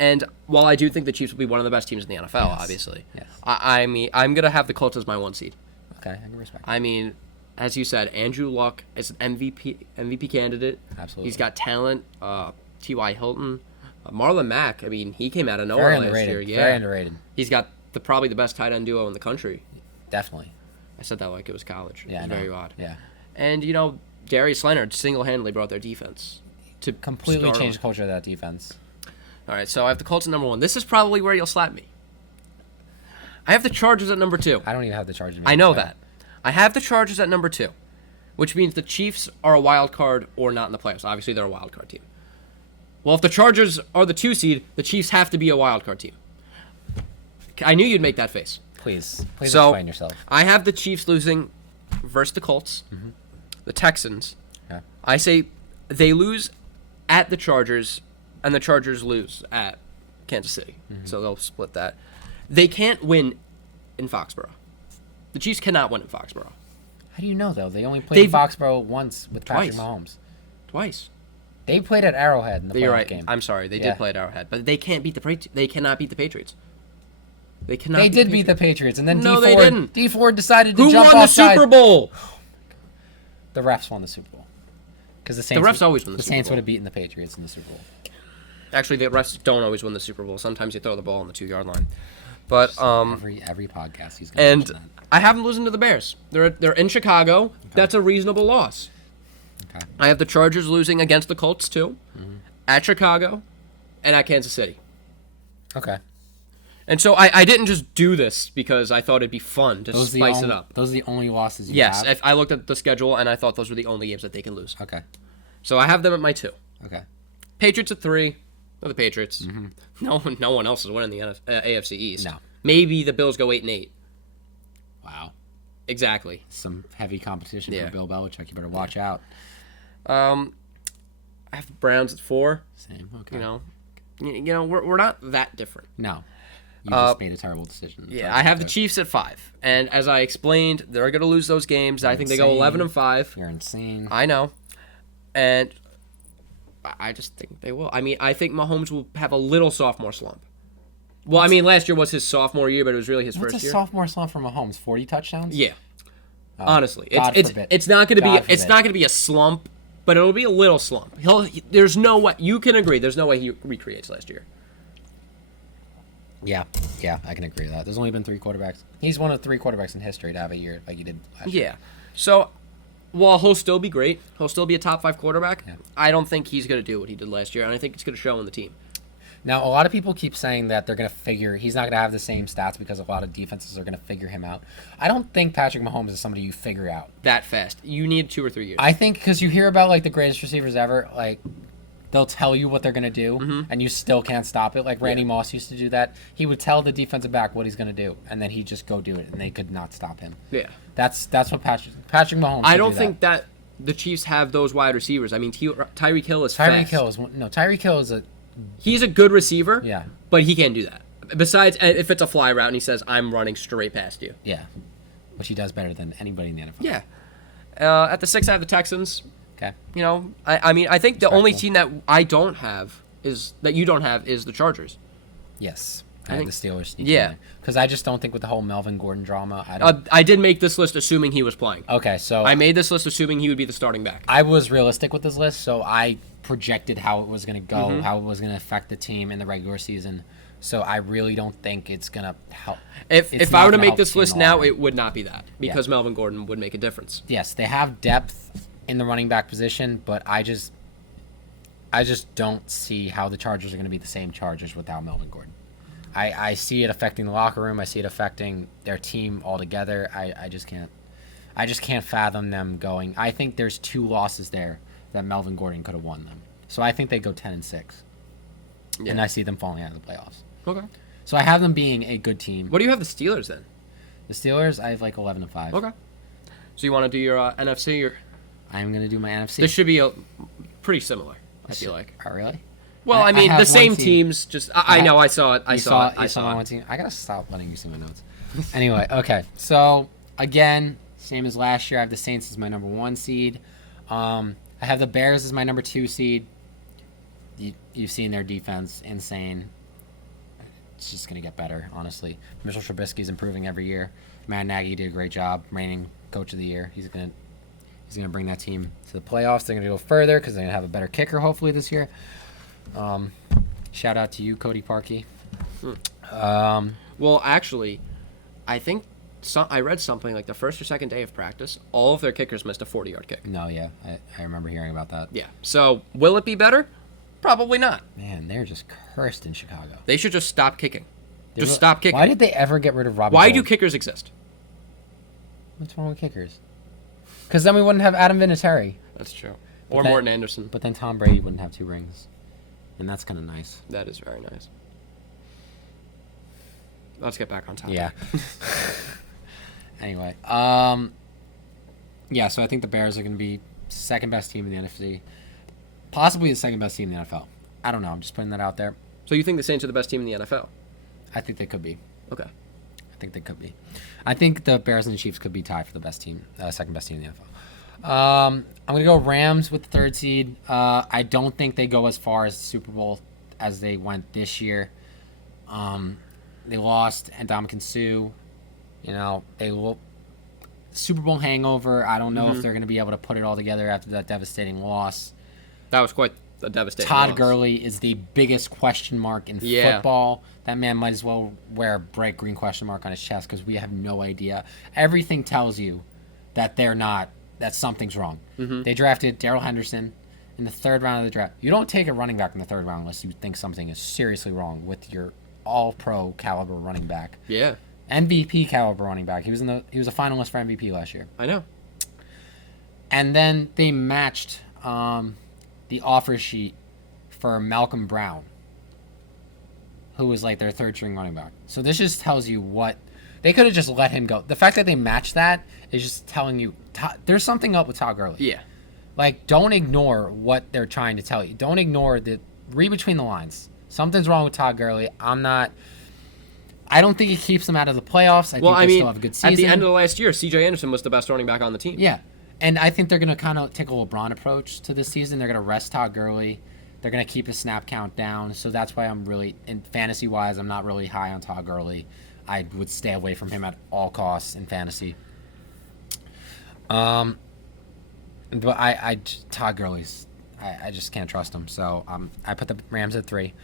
And while I do think the Chiefs will be one of the best teams in the NFL, Yes. obviously, Yes. I mean, I'm going to have the Colts as my 1 seed. Okay, I can respect. I mean, as you said, Andrew Luck is an MVP candidate. Absolutely. He's got talent. T.Y. Hilton. Marlon Mack, I mean, he came out of nowhere last year. Yeah. Very underrated. He's got probably the best tight end duo in the country. Definitely. I said that like it was college. Yeah, It's very odd. Yeah. And, Darius Leonard single-handedly brought their defense to Completely start changed on. the culture of that defense. All right, so I have the Colts at number 1. This is probably where you'll slap me. I have the Chargers at number 2. I don't even have the Chargers. I know that. I have the Chargers at number 2, which means the Chiefs are a wild card or not in the playoffs. Obviously, they're a wild card team. Well, if the Chargers are the 2 seed, the Chiefs have to be a wild card team. I knew you'd make that face. Please So, explain yourself. I have the Chiefs losing versus the Colts, the Texans. Yeah. I say they lose at the Chargers, and the Chargers lose at Kansas City. So they'll split that. They can't win in Foxborough. The Chiefs cannot win in Foxborough. How do you know, though? They only played They've- Foxborough once with Patrick Twice. Mahomes. Twice. They played at Arrowhead in the You're playoff right. game. I'm sorry. They Yeah. did play at Arrowhead, but they can't beat They cannot beat the Patriots. They cannot. They did beat the Patriots, and then No, D they Ford, didn't. D Ford decided to Who jump won the offside. Super Bowl? The refs won the Super Bowl. Because the Saints, refs always win the Super Saints Bowl. would have beaten the Patriots in the Super Bowl. Actually, the refs don't always win the Super Bowl. Sometimes they throw the ball on the 2-yard line. But Every podcast he's going to and mention that. I have them losing to the Bears. They're in Chicago. That's a reasonable loss. Okay. I have the Chargers losing against the Colts too, at Chicago, and at Kansas City. Okay. And so I didn't just do this because I thought it'd be fun to spice it up. Those are the only losses you Yes, have? I looked at the schedule and I thought those were the only games that they can lose. Okay. So I have them at my 2. Okay. Patriots at 3. They're the Patriots. No one else is winning the AFC East. No. Maybe the Bills go 8-8. Wow. Exactly. Some heavy competition Yeah. for Bill Belichick. You better watch out. I have the Browns at 4. Same. Okay. We're not that different. No. You just made a terrible decision. Yeah, I have the Chiefs at 5, and as I explained, they're going to lose those games. I think they go insane. 11-5. You're insane. I know, and I just think they will. I mean, I think Mahomes will have a little sophomore slump. Well, I mean, last year was his sophomore year, but it was really his What's first a year. sophomore slump for Mahomes? 40 touchdowns? Yeah, honestly, God forbid. it's not going to be God it's forbid. not going to be a slump, but it'll be a little slump. There's no way you can agree. There's no way he recreates last year. Yeah, I can agree with that. There's only been 3 quarterbacks. He's one of 3 quarterbacks in history to have a year like he did last year. Yeah. So, while he'll still be great, he'll still be a top 5 quarterback. Yeah. I don't think he's going to do what he did last year, and I think it's going to show on the team. Now, a lot of people keep saying that they're going to he's not going to have the same stats because a lot of defenses are going to figure him out. I don't think Patrick Mahomes is somebody you figure out. That fast. You need 2 or 3 years. I think because you hear about like the greatest receivers ever, like they'll tell you what they're going to do, Mm-hmm. and you still can't stop it. Like Randy Moss used to do that. He would tell the defensive back what he's going to do, and then he'd just go do it, and they could not stop him. Yeah. That's what Patrick Mahomes. I should don't do think that the Chiefs have those wide receivers. I mean, Tyreek Hill is Tyreek fast. Hill is Tyreek Hill is a He's a good receiver. Yeah. But he can't do that. Besides, if it's a fly route and he says, I'm running straight past you. yeah, which he does better than anybody in the NFL. Yeah. At the 6, I have the Texans. Okay. I mean, I think the only Respectful. team that I don't have is the Chargers. Yes. I I have think- the Steelers. Yeah. Because I just don't think with the whole Melvin Gordon drama, I did make this list assuming he was playing. Okay, so I made this list assuming he would be the starting back. I was realistic with this list, so I projected how it was going to go, Mm-hmm. how it was going to affect the team in the regular season. So I really don't think it's going to help. If it's I not were to gonna make help this the team list in the now, long run. it would not be that because Melvin Gordon would make a difference. Yes, they have depth in the running back position, but I just don't see how the Chargers are going to be the same Chargers without Melvin Gordon. I see it affecting the locker room. I see it affecting their team altogether. I just can't fathom them going. I think there's 2 losses there that Melvin Gordon could have won them. So I think they go 10-6. Yeah. And I see them falling out of the playoffs. Okay. So I have them being a good team. What do you have the Steelers then? The Steelers, I have like 11-5. Okay. So you want to do your NFC? Or I'm going to do my NFC. this should be pretty similar. I feel like. Oh, really? Well, I mean, have the one same team. teams. Just I know. I saw it. I You saw it. I you saw my it. one team. I gotta stop letting you see my notes. Anyway, okay. So again, same as last year. I have the Saints as my number 1 seed. I have the Bears as my number 2 seed. You've seen their defense, insane. it's just going to get better, honestly. Mitchell Trubisky's improving every year. Matt Nagy did a great job, reigning coach of the year. He's going to bring that team to the playoffs. They're going to go further because they're going to have a better kicker, hopefully, this year. Shout out to you, Cody Parkey. Well, actually, I think I read something like the first or second day of practice, all of their kickers missed a 40-yard kick. No, yeah. I remember hearing about that. Yeah. So, will it be better? Probably not. Man, they're just cursed in Chicago. They should just stop kicking. Stop kicking. Why did they ever get rid of Robbie Why Gould? do kickers exist? What's wrong with kickers? Because then we wouldn't have Adam Vinatieri. That's true. Or Morton Anderson. But then Tom Brady wouldn't have 2 rings. And that's kind of nice. That is very nice. Let's get back on topic. Yeah. Anyway. Yeah, so I think the Bears are going to be second best team in the NFC. Possibly the second best team in the NFL. I don't know. I'm just putting that out there. So you think the Saints are the best team in the NFL? I think they could be. Okay. I think they could be. I think the Bears and the Chiefs could be tied for the best team, second best team in the NFL. I'm going to go Rams with the 3rd seed. I don't think they go as far as the Super Bowl as they went this year. They lost Ndamukong Suh. You know, Super Bowl hangover. I don't know if they're going to be able to put it all together after that devastating loss. That was quite a devastating Todd loss. Gurley is the biggest question mark in football. That man might as well wear a bright green question mark on his chest because we have no idea. Everything tells you that that something's wrong. They drafted Darrell Henderson in the 3rd round of the draft. You don't take a running back in the 3rd round unless you think something is seriously wrong with your all-pro caliber running back. Yeah. MVP caliber running back. He was a finalist for MVP last year. I know. And then they matched the offer sheet for Malcolm Brown, who was like their 3rd string running back. So this just tells you what they could have just let him go. The fact that they matched that is just telling you there's something up with Todd Gurley. Yeah. Like, don't ignore what they're trying to tell you. Don't ignore read between the lines. Something's wrong with Todd Gurley. I don't think it keeps them out of the playoffs. I think they still have a good season. At the end of the last year, C.J. Anderson was the best running back on the team. Yeah. And I think they're going to kind of take a LeBron approach to this season. They're going to rest Todd Gurley. They're going to keep his snap count down. So that's why I'm really, in fantasy-wise, I'm not really high on Todd Gurley. I would stay away from him at all costs in fantasy. But Todd Gurley's, I just can't trust him. So I put the Rams at 3.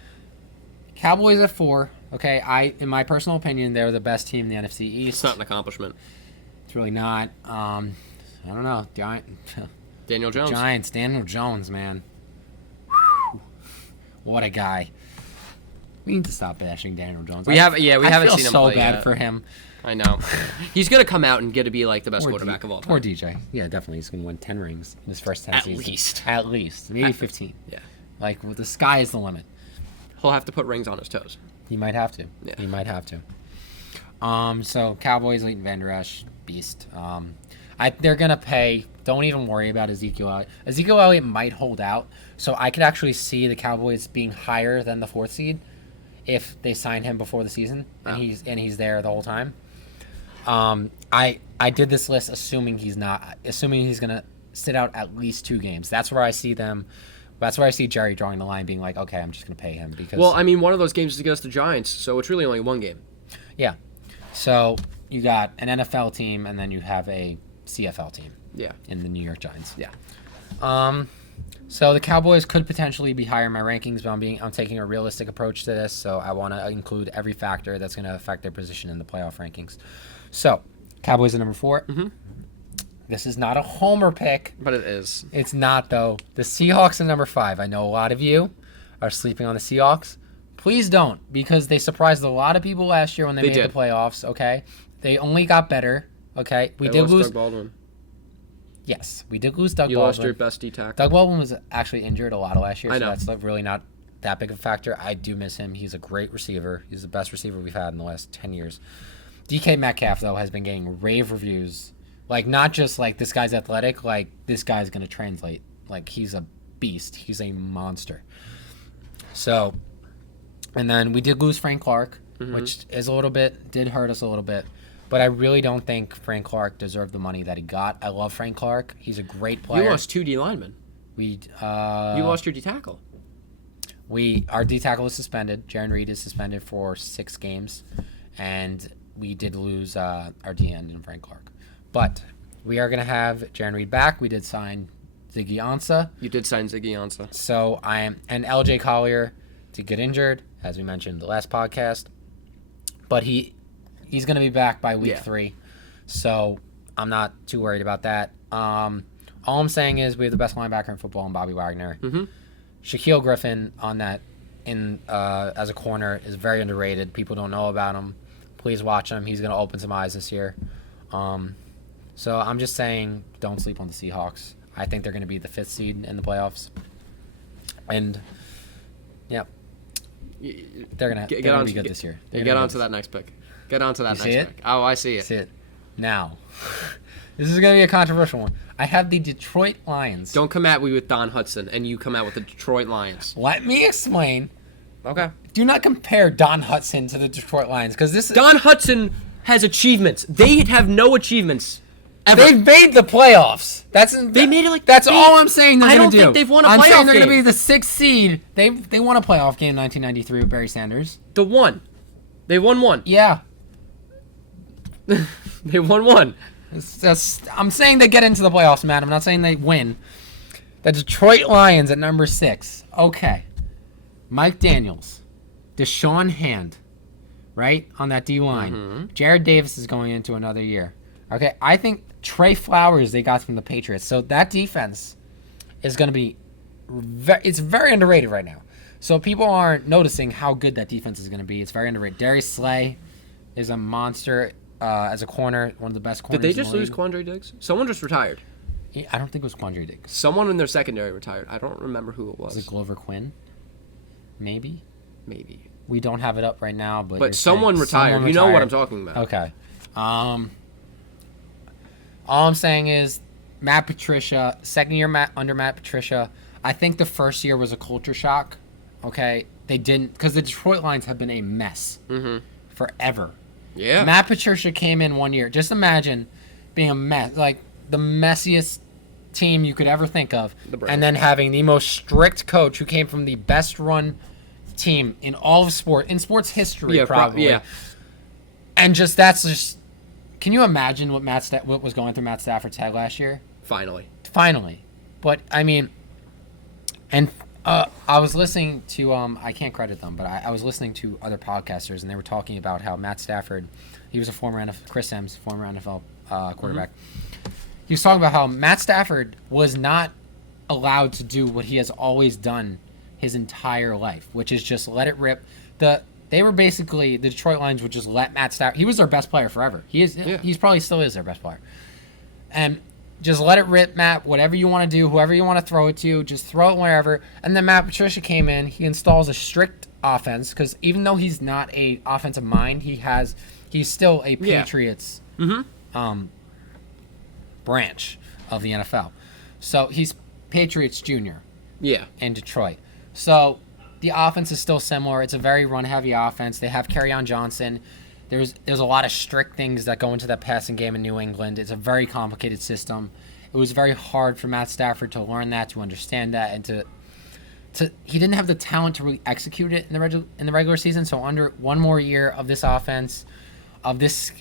Cowboys at 4. Okay, in my personal opinion, they're the best team in the NFC East. It's not an accomplishment. It's really not. I don't know. Daniel Jones. Giants. Daniel Jones, man. Whew. What a guy. We need to stop bashing Daniel Jones. We haven't seen him play I feel so bad yet. for him. I know. He's going to come out and get to be like the best quarterback of all time. Poor DJ. Yeah, definitely. He's going to win 10 rings in his first 10 seasons. At least. Maybe 15. Yeah. Like, the sky is the limit. He'll have to put rings on his toes. He might have to. Yeah. He might have to. So, Cowboys, Leighton Vander Esch, beast. They're going to pay. Don't even worry about Ezekiel Elliott. Ezekiel Elliott might hold out. So, I could actually see the Cowboys being higher than the 4th seed if they sign him before the season and he's there the whole time. I did this list assuming he's going to sit out at least 2 games. That's where I see them. That's where I see Jerry drawing the line, being like, okay, I'm just going to pay him because. Well, I mean, one of those games is against the Giants, so it's really only 1 game. Yeah. So you got an NFL team, and then you have a CFL team. Yeah. In the New York Giants. Yeah. So the Cowboys could potentially be higher in my rankings, but I'm taking a realistic approach to this, so I want to include every factor that's going to affect their position in the playoff rankings. So, Cowboys at number 4. Mm-hmm. This is not a homer pick. But it is. It's not, though. The Seahawks at number 5. I know a lot of you are sleeping on the Seahawks. Please don't, because they surprised a lot of people last year when they made the playoffs, okay? They only got better, okay? We did lose Doug Baldwin. Yes, we did lose Doug Baldwin. You lost your best D tackle. Doug Baldwin was actually injured a lot of last year, I know. So that's really not that big of a factor. I do miss him. He's a great receiver. He's the best receiver we've had in the last 10 years. DK Metcalf, though, has been getting rave reviews. Like, not just, like, this guy's athletic. Like, this guy's going to translate. Like, he's a beast. He's a monster. So, and then we did lose Frank Clark, which is did hurt us a little bit. But I really don't think Frank Clark deserved the money that he got. I love Frank Clark. He's a great player. You lost 2 D linemen. You lost your D tackle. Our D tackle is suspended. Jaron Reed is suspended for 6 games, and we did lose our D end in Frank Clark. But we are going to have Jaron Reed back. We did sign Ziggy Ansah. You did sign Ziggy Ansah. So and LJ Collier to get injured, as we mentioned in the last podcast. But he's going to be back by week 3. So I'm not too worried about that. All I'm saying is we have the best linebacker in football in Bobby Wagner. Mm-hmm. Shaquille Griffin on that as a corner is very underrated. People don't know about him. Please watch him. He's going to open some eyes this year. So I'm just saying, don't sleep on the Seahawks. I think they're going to be the 5th seed in the playoffs. And, yeah, they're going to be good this year. Get on to that next pick. Get on to that next pick. Oh, I see it. See it. Now, this is going to be a controversial one. I have the Detroit Lions. Don't come at me with Don Hudson, and you come out with the Detroit Lions. Let me explain. Okay. Do not compare Don Hudson to the Detroit Lions, because this Don Hudson has achievements. They have no achievements ever. They've made the playoffs. They made it that's all I'm saying they're going to do. I don't think they've won a playoff game. I'm saying they're going to be the 6th seed. They won a playoff game in 1993 with Barry Sanders. They won 1. Yeah. They won 1. I'm saying they get into the playoffs, man. I'm not saying they win. The Detroit Lions at number 6. Okay. Mike Daniels. Deshaun Hand. Right? On that D-line. Mm-hmm. Jared Davis is going into another year. Okay. I think Trey Flowers they got from the Patriots. So that defense is going to be... it's very underrated right now. So people aren't noticing how good that defense is going to be. It's very underrated. Darius Slay is a monster as a corner, one of the best corners. Did they just lose Quandre Diggs? Someone just retired. I don't think it was Quandre Diggs. Someone in their secondary retired. I don't remember who it was. Was it Glover Quinn? Maybe. We don't have it up right now, but someone retired. You know what I'm talking about. Okay. All I'm saying is Matt Patricia, second year under Matt Patricia. I think the first year was a culture shock. Okay, they didn't because the Detroit Lions have been a mess forever. Yeah. Matt Patricia came in 1 year. Just imagine being a mess, like the messiest team you could ever think of, and then having the most strict coach who came from the best run team in all of sports history, probably. And that's just. Can you imagine what was going through Matt Stafford's head last year? Finally. But I mean, and I was listening to I can't credit them, but I was listening to other podcasters, and they were talking about how Matt Stafford, he was a former NFL, Chris Sims, former NFL quarterback. Mm-hmm. He was talking about how Matt Stafford was not allowed to do what he has always done his entire life, which is just let it rip. They were basically, the Detroit Lions would just let Matt Stafford, he was their best player forever. He's probably still is their best player. And just let it rip, Matt. Whatever you want to do, whoever you want to throw it to, just throw it wherever. And then Matt Patricia came in. He installs a strict offense because even though he's not a offensive mind, he's still a Patriots branch of the NFL. So he's Patriots Junior. Yeah. In Detroit. So the offense is still similar. It's a very run-heavy offense. They have Kerryon Johnson. There's a lot of strict things that go into that passing game in New England. It's a very complicated system. It was very hard for Matt Stafford to learn that, to understand that, and to he didn't have the talent to really execute it in the regular season. So under one more year of this offense, of this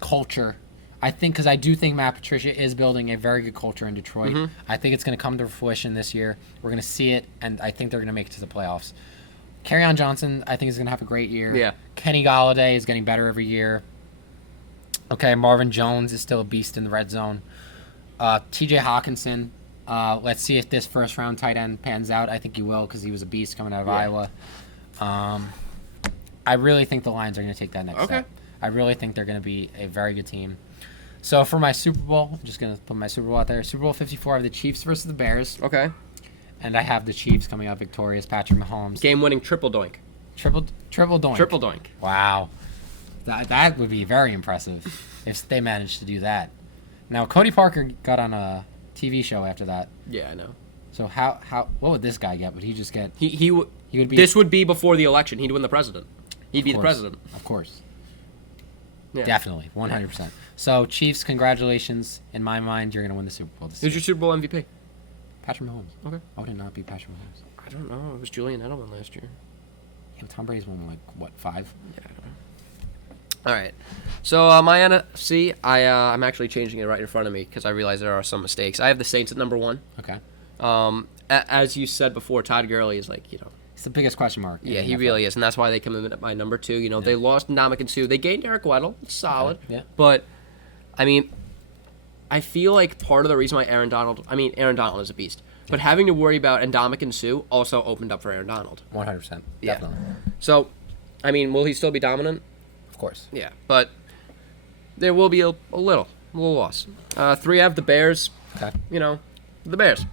culture, I do think Matt Patricia is building a very good culture in Detroit. Mm-hmm. I think it's going to come to fruition this year. We're going to see it, and I think they're going to make it to the playoffs. Kerryon Johnson, I think, is going to have a great year. Yeah. Kenny Golladay is getting better every year. Okay, Marvin Jones is still a beast in the red zone. T.J. Hawkinson, let's see if this first-round tight end pans out. I think he will because he was a beast coming out of Iowa. I really think the Lions are going to take that next step. I really think they're going to be a very good team. So for my Super Bowl, I'm just going to put my Super Bowl out there. Super Bowl 54, I have the Chiefs versus the Bears. Okay. And I have the Chiefs coming out victorious. Patrick Mahomes. Game-winning triple doink. Triple doink. Triple doink. Wow. That would be very impressive if they managed to do that. Now, Cody Parker got on a TV show after that. Yeah, I know. So what would this guy get? Would he just get... He would be... This would be before the election. He'd win the president. He'd be the president. Of course. Yeah. Definitely. 100%. Yeah. So, Chiefs, congratulations. In my mind, you're going to win the Super Bowl this year. Who's your Super Bowl MVP? Patrick Mahomes. Okay. I would not be Patrick Mahomes. I don't know. It was Julian Edelman last year. Yeah, Tom Brady's won, like, what, 5? Yeah, I don't know. All right. So my NFC, I'm actually changing it right in front of me because I realize there are some mistakes. I have the Saints at number 1. Okay. As you said before, Todd Gurley is like, It's the biggest question mark. Yeah, he really is, and that's why they come in at my number 2. They lost Ndamukong Suh. They gained Eric Weddle. It's solid. Okay. Yeah. But, I mean, I feel like part of the reason why Aaron Donald is a beast. But having to worry about Ndamukong Suh also opened up for Aaron Donald. 100%. Yeah. Definitely. So, I mean, will he still be dominant? Of course. Yeah, but there will be a little loss. 3, I have the Bears. Okay. The Bears.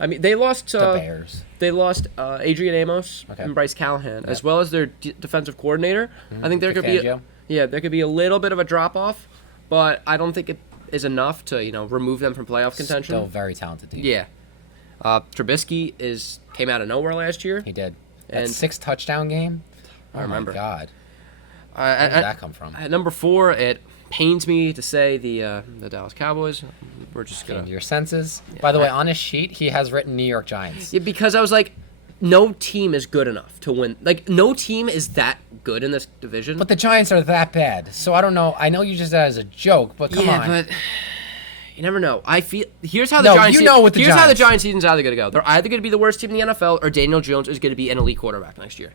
I mean, they lost. The Bears. They lost Adrian Amos Okay. and Bryce Callahan, as well as their defensive coordinator. I think there could be a little bit of a drop off, but I don't think it is enough to remove them from playoff contention. Still very talented team. Yeah. Trubisky came out of nowhere last year. He did. That And 6 touchdown game. I remember. Oh my God. Where did that come from? At number 4, it pains me to say the Dallas Cowboys. We're just Came gonna. to your senses. Yeah, By the way, on his sheet, he has written New York Giants. Yeah, because I was like, no team is good enough to win. Like, no team is that good in this division. But the Giants are that bad. So I don't know. I know you just that as a joke, but come on. Yeah, but you never know. Here's how No, the Giants. you know what the here's how the Giants- Giants season's either going to go. They're either going to be the worst team in the NFL, or Daniel Jones is going to be an elite quarterback next year.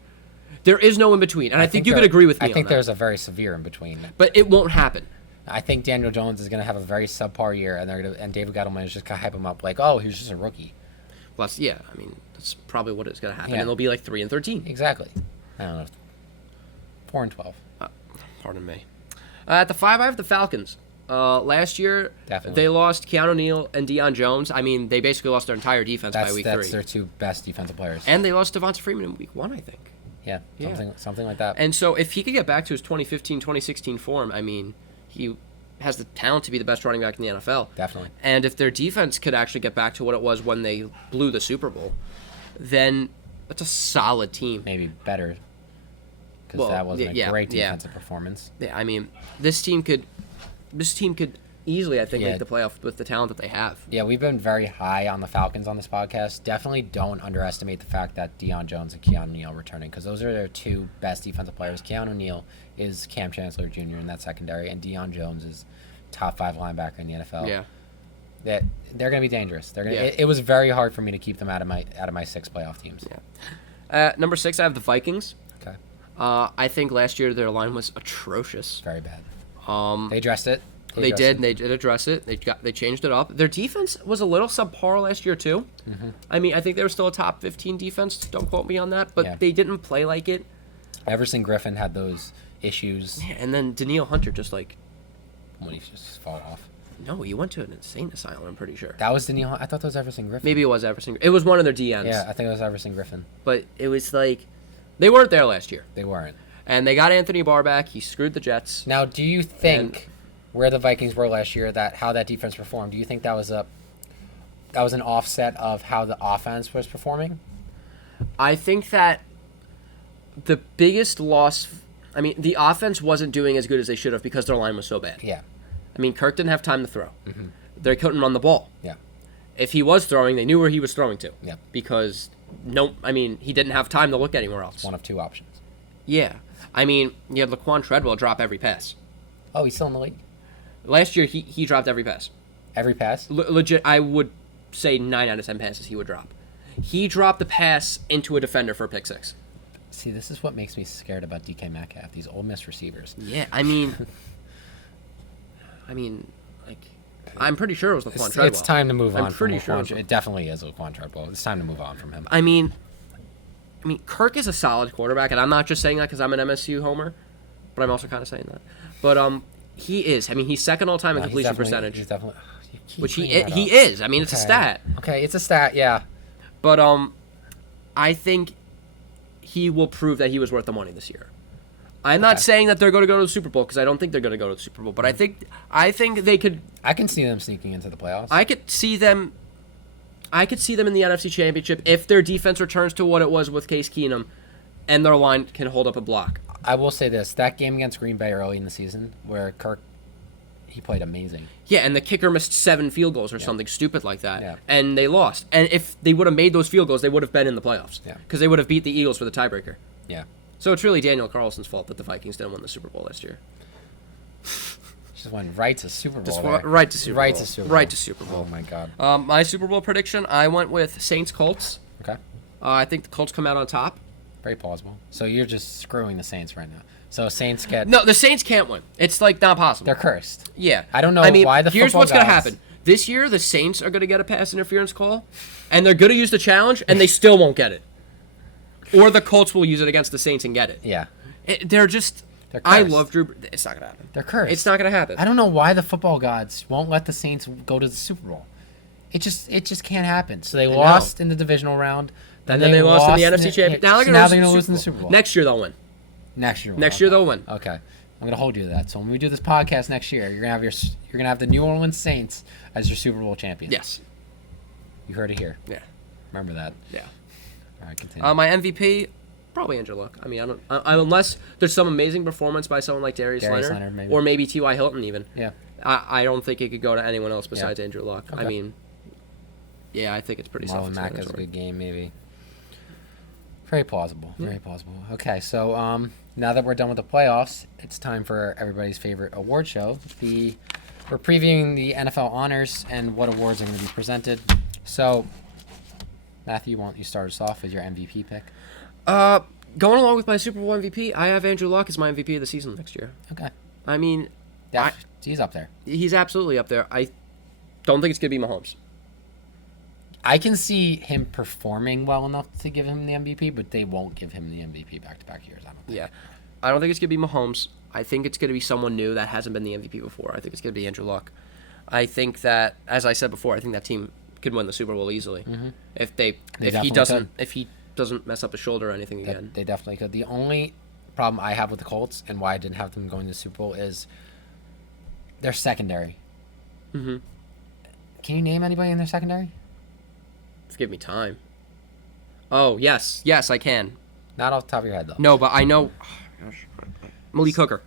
There is no in between, and I think you could agree with me. I think on that. there's a very severe in between. But it won't happen. I think Daniel Jones is going to have a very subpar year, and David Gettleman is just going to hype him up like, oh, he's just a rookie. Plus, yeah, I mean, that's probably what is going to happen, Yeah. and they'll be like 3-13. Exactly. I don't know. 4-12. Pardon me. At the 5, I have the Falcons. Last year, Definitely. they lost Keanu Neal and Deion Jones. I mean, they basically lost their entire defense by week 3. That's their 2 best defensive players. And they lost Devonta Freeman in week 1, I think. Yeah, something like that. And so if he could get back to his 2015, 2016 form, I mean, he has the talent to be the best running back in the NFL. Definitely. And if their defense could actually get back to what it was when they blew the Super Bowl, then that's a solid team. Maybe better, because that wasn't a great defensive performance. Yeah, I mean, this team could easily, I think, Yeah. make the playoff with the talent that they have. Yeah, we've been very high on the Falcons on this podcast. Definitely don't underestimate the fact that Deion Jones and Keanu Neal returning, because those are their 2 best defensive players. Keanu Neal is Cam Chancellor Jr. in that secondary, and Deion Jones is top 5 linebacker in the NFL. Yeah. They're going to be dangerous. They're gonna, Yeah. it was very hard for me to keep them out of my 6 playoff teams. Yeah. Number 6, I have the Vikings. Okay. I think last year their line was atrocious. Very bad. They addressed it. They did address it. They changed it up. Their defense was a little subpar last year too. Mm-hmm. I mean, I think they were still a top 15 defense. Don't quote me on that, but they didn't play like it. Everson Griffin had those issues. Yeah, and then Danielle Hunter just like when he just fall off. No, he went to an insane asylum. I'm pretty sure. That was Danielle. I thought that was Everson Griffin. Maybe it was Everson. It was one of their DNs. Yeah, I think it was Everson Griffin. But it was like they weren't there last year. They weren't. And they got Anthony Barr back. He screwed the Jets. Now, do you think where the Vikings were last year, how that defense performed, do you think that was an offset of how the offense was performing? I think that the biggest loss, I mean, the offense wasn't doing as good as they should have because their line was so bad. Yeah. I mean, Kirk didn't have time to throw. Mm-hmm. They couldn't run the ball. Yeah. If he was throwing, they knew where he was throwing to. Yeah. Because he didn't have time to look anywhere else. It's one of 2 options. Yeah. I mean, you had Laquan Treadwell drop every pass. Oh, he's still in the league? Last year, he dropped every pass. Every pass? Legit, I would say 9 out of 10 passes he would drop. He dropped the pass into a defender for a pick 6. See, this is what makes me scared about DK Metcalf, these Ole Miss receivers. Yeah, I mean, like, I'm pretty sure it was Laquan Treadwell. It's time to move on. I'm pretty sure it definitely is Laquan Treadwell. It's time to move on from him. I mean, Kirk is a solid quarterback, and I'm not just saying that because I'm an MSU homer, but I'm also kind of saying that. But he is. I mean, he's second all time in completion percentage. He's definitely. Which he is. I mean, it's a stat. Okay, it's a stat, yeah. But I think he will prove that he was worth the money this year. I'm not saying that they're going to go to the Super Bowl because I don't think they're going to go to the Super Bowl. But I think they could. I can see them sneaking into the playoffs. I could see them in the NFC Championship if their defense returns to what it was with Case Keenum, and their line can hold up a block. I will say this: that game against Green Bay early in the season, where Kirk he played amazing. Yeah, and the kicker missed 7 field goals or something stupid like that, Yeah. and they lost. And if they would have made those field goals, they would have been in the playoffs. Yeah. Because they would have beat the Eagles for the tiebreaker. Yeah. So it's really Daniel Carlson's fault that the Vikings didn't win the Super Bowl last year. Just went right to Super Bowl. Just there. right to Super Bowl. Right to Super Bowl. Right to Super Bowl. Oh, my God. My Super Bowl prediction, I went with Saints-Colts. Okay. I think the Colts come out on top. Very plausible. So you're just screwing the Saints right now. So Saints get... No, the Saints can't win. It's like not possible. They're cursed. Yeah. I don't know why the here's football what's going to guys- happen. This year, the Saints are going to get a pass interference call, and they're going to use the challenge, and they still won't get it. Or the Colts will use it against the Saints and get it. Yeah. They're just... They're I cursed. love Drew... It's not going to happen. They're cursed. It's not going to happen. I don't know why the football gods won't let the Saints go to the Super Bowl. It just can't happen. So they lost in the divisional round. And then they lost in the NFC Championship. Now they're going to lose in the Super Bowl. Next year, they'll win. Next year They'll win. Okay. I'm gonna hold you to that. So when we do this podcast next year, you're gonna have the New Orleans Saints as your Super Bowl champion. Yes. You heard it here. Yeah. Remember that. Yeah. All right, continue. My MVP, probably Andrew Luck. I mean, unless there's some amazing performance by someone like Darius Leonard, maybe. or maybe T.Y. Hilton even. Yeah. I don't think it could go to anyone else besides Andrew Luck. Okay. I mean, yeah, I think it's pretty Marlon Mack has a good game, maybe. Very plausible. Very plausible. Okay, so now that we're done with the playoffs, it's time for everybody's favorite award show. We're previewing the NFL honors and what awards are going to be presented. So, Matthew, why don't you start us off with your MVP pick? Going along with my Super Bowl MVP, I have Andrew Luck as my MVP of the season next year. Okay. I mean, He's up there. He's absolutely up there. I don't think it's going to be Mahomes. I can see him performing well enough to give him the MVP, but they won't give him the MVP back-to-back years. I don't think. Yeah. I don't think it's going to be Mahomes. I think it's going to be someone new that hasn't been the MVP before. I think it's going to be Andrew Luck. I think that, as I said before, I think that team could win the Super Bowl easily if he doesn't mess up his shoulder or anything again. They definitely could. The only problem I have with the Colts and why I didn't have them going to the Super Bowl is their secondary. Mm-hmm. Can you name anybody in their secondary? Give me time. Oh, yes, I can. Not off the top of your head, though. No, but I know. Oh, gosh. Malik Hooker.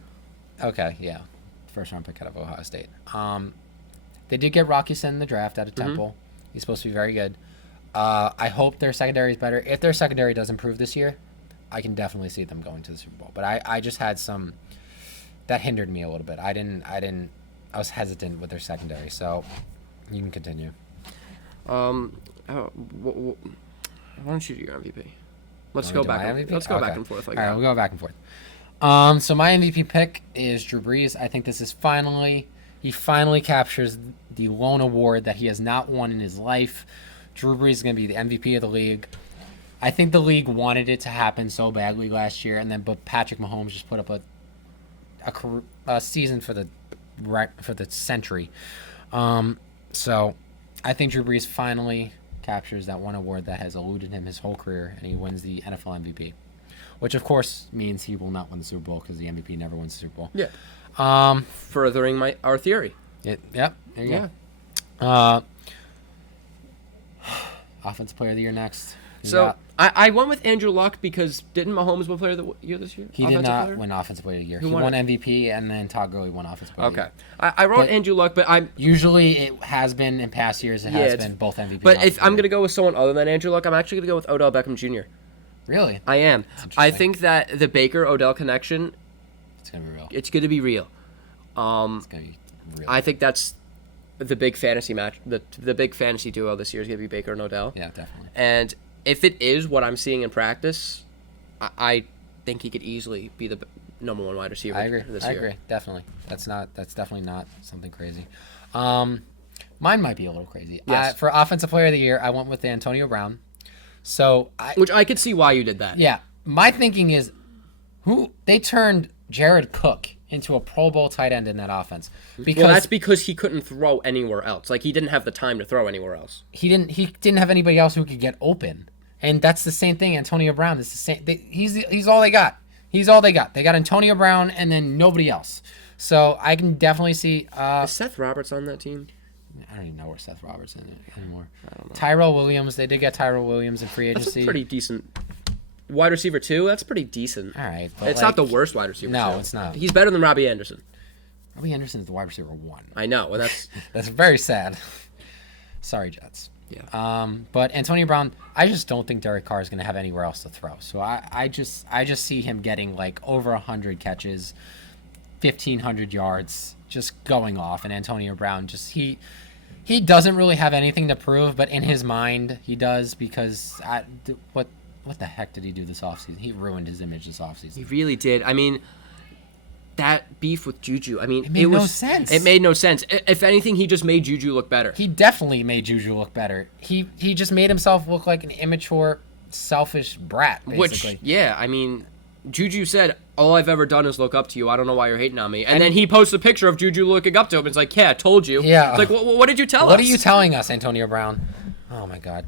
Okay, yeah. First round pick out of Ohio State. They did get Rocky Sin in the draft out of Temple. He's supposed to be very good. I hope their secondary is better. If their secondary does improve this year, I can definitely see them going to the Super Bowl. But I just had some that hindered me a little bit. I was hesitant with their secondary. So you can continue. Why don't you do your MVP? Let's Wanna go do back. my MVP? Let's go Okay. back and forth like All right, that. we'll go back and forth. So my MVP pick is Drew Brees. I think this is he finally captures the lone award that he has not won in his life. Drew Brees is going to be the MVP of the league. I think the league wanted it to happen so badly last year, but Patrick Mahomes just put up a season for the century. So I think Drew Brees finally captures that one award that has eluded him his whole career, and he wins the NFL MVP, which of course means he will not win the Super Bowl because the MVP never wins the Super Bowl. Yeah. Furthering our theory. Yep. There you go. Offensive Player of the Year next. So I went with Andrew Luck because didn't Mahomes win Player of the Year this year? He did not win Offensive Player of the Year. He won MVP, and then Todd Gurley won Offensive Player of the Year. Okay. I wrote Andrew Luck, but I'm... Usually it has been, in past years, it has been both MVP. But if I'm going to go with someone other than Andrew Luck, I'm actually going to go with Odell Beckham Jr. Really? I am. I think that the Baker-Odell connection... It's going to be real. It's going to be real. It's going to be real. I think that's the big fantasy match. The big fantasy duo this year is going to be Baker and Odell. Yeah, definitely. And if it is what I'm seeing in practice, I think he could easily be the number one wide receiver this year. I agree. Definitely. That's definitely not something crazy. Mine might be a little crazy. Yes. For Offensive Player of the Year, I went with Antonio Brown. Which I could see why you did that. Yeah. My thinking is they turned Jared Cook into a Pro Bowl tight end in that offense. That's because he couldn't throw anywhere else. Like, he didn't have the time to throw anywhere else. He didn't have anybody else who could get open. And that's the same thing. Antonio Brown is the same. He's all they got. He's all they got. They got Antonio Brown and then nobody else. So I can definitely see. Is Seth Roberts on that team? I don't even know where Seth Roberts is anymore. I don't know. Tyrell Williams. They did get Tyrell Williams in free agency. That's a pretty decent wide receiver too. That's pretty decent. All right, but it's not the worst wide receiver. No, too. it's not. He's better than Robbie Anderson. Robbie Anderson is the wide receiver 1. I know. Well, that's That's very sad. Sorry, Jets. yeah. But Antonio Brown, I just don't think Derek Carr is going to have anywhere else to throw. So I just see him getting like over 100 catches, 1,500 yards, just going off. And Antonio Brown, just he doesn't really have anything to prove, but in his mind he does, because what the heck did he do this offseason? He ruined his image this offseason. He really did. I mean, that beef with Juju, I mean, It made no sense. It made no sense. If anything, he just made Juju look better. He definitely made Juju look better. He just made himself look like an immature, selfish brat, basically. Which, yeah, I mean, Juju said, all I've ever done is look up to you. I don't know why you're hating on me. And then he posts a picture of Juju looking up to him. It's like, yeah, I told you. Yeah. It's like, what did you tell us? What are you telling us, Antonio Brown? Oh, my God.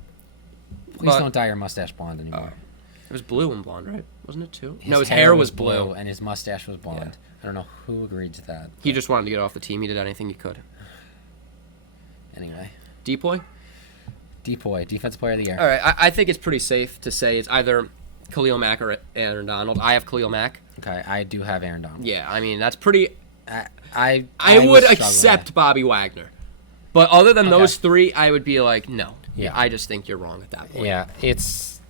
Please don't dye your mustache blonde anymore. It was blue and blonde, right? Wasn't it too? His hair was blue. And his mustache was blonde. Yeah. I don't know who agreed to that. He just wanted to get off the team. He did anything he could. Anyway. Depoy? Depoy, Defensive Player of the Year. All right, I think it's pretty safe to say it's either Khalil Mack or Aaron Donald. I have Khalil Mack. Okay, I do have Aaron Donald. Yeah, I mean, that's pretty... I would accept Bobby Wagner. But other than those three, I would be like, no. Yeah. I just think you're wrong at that point. Yeah, it's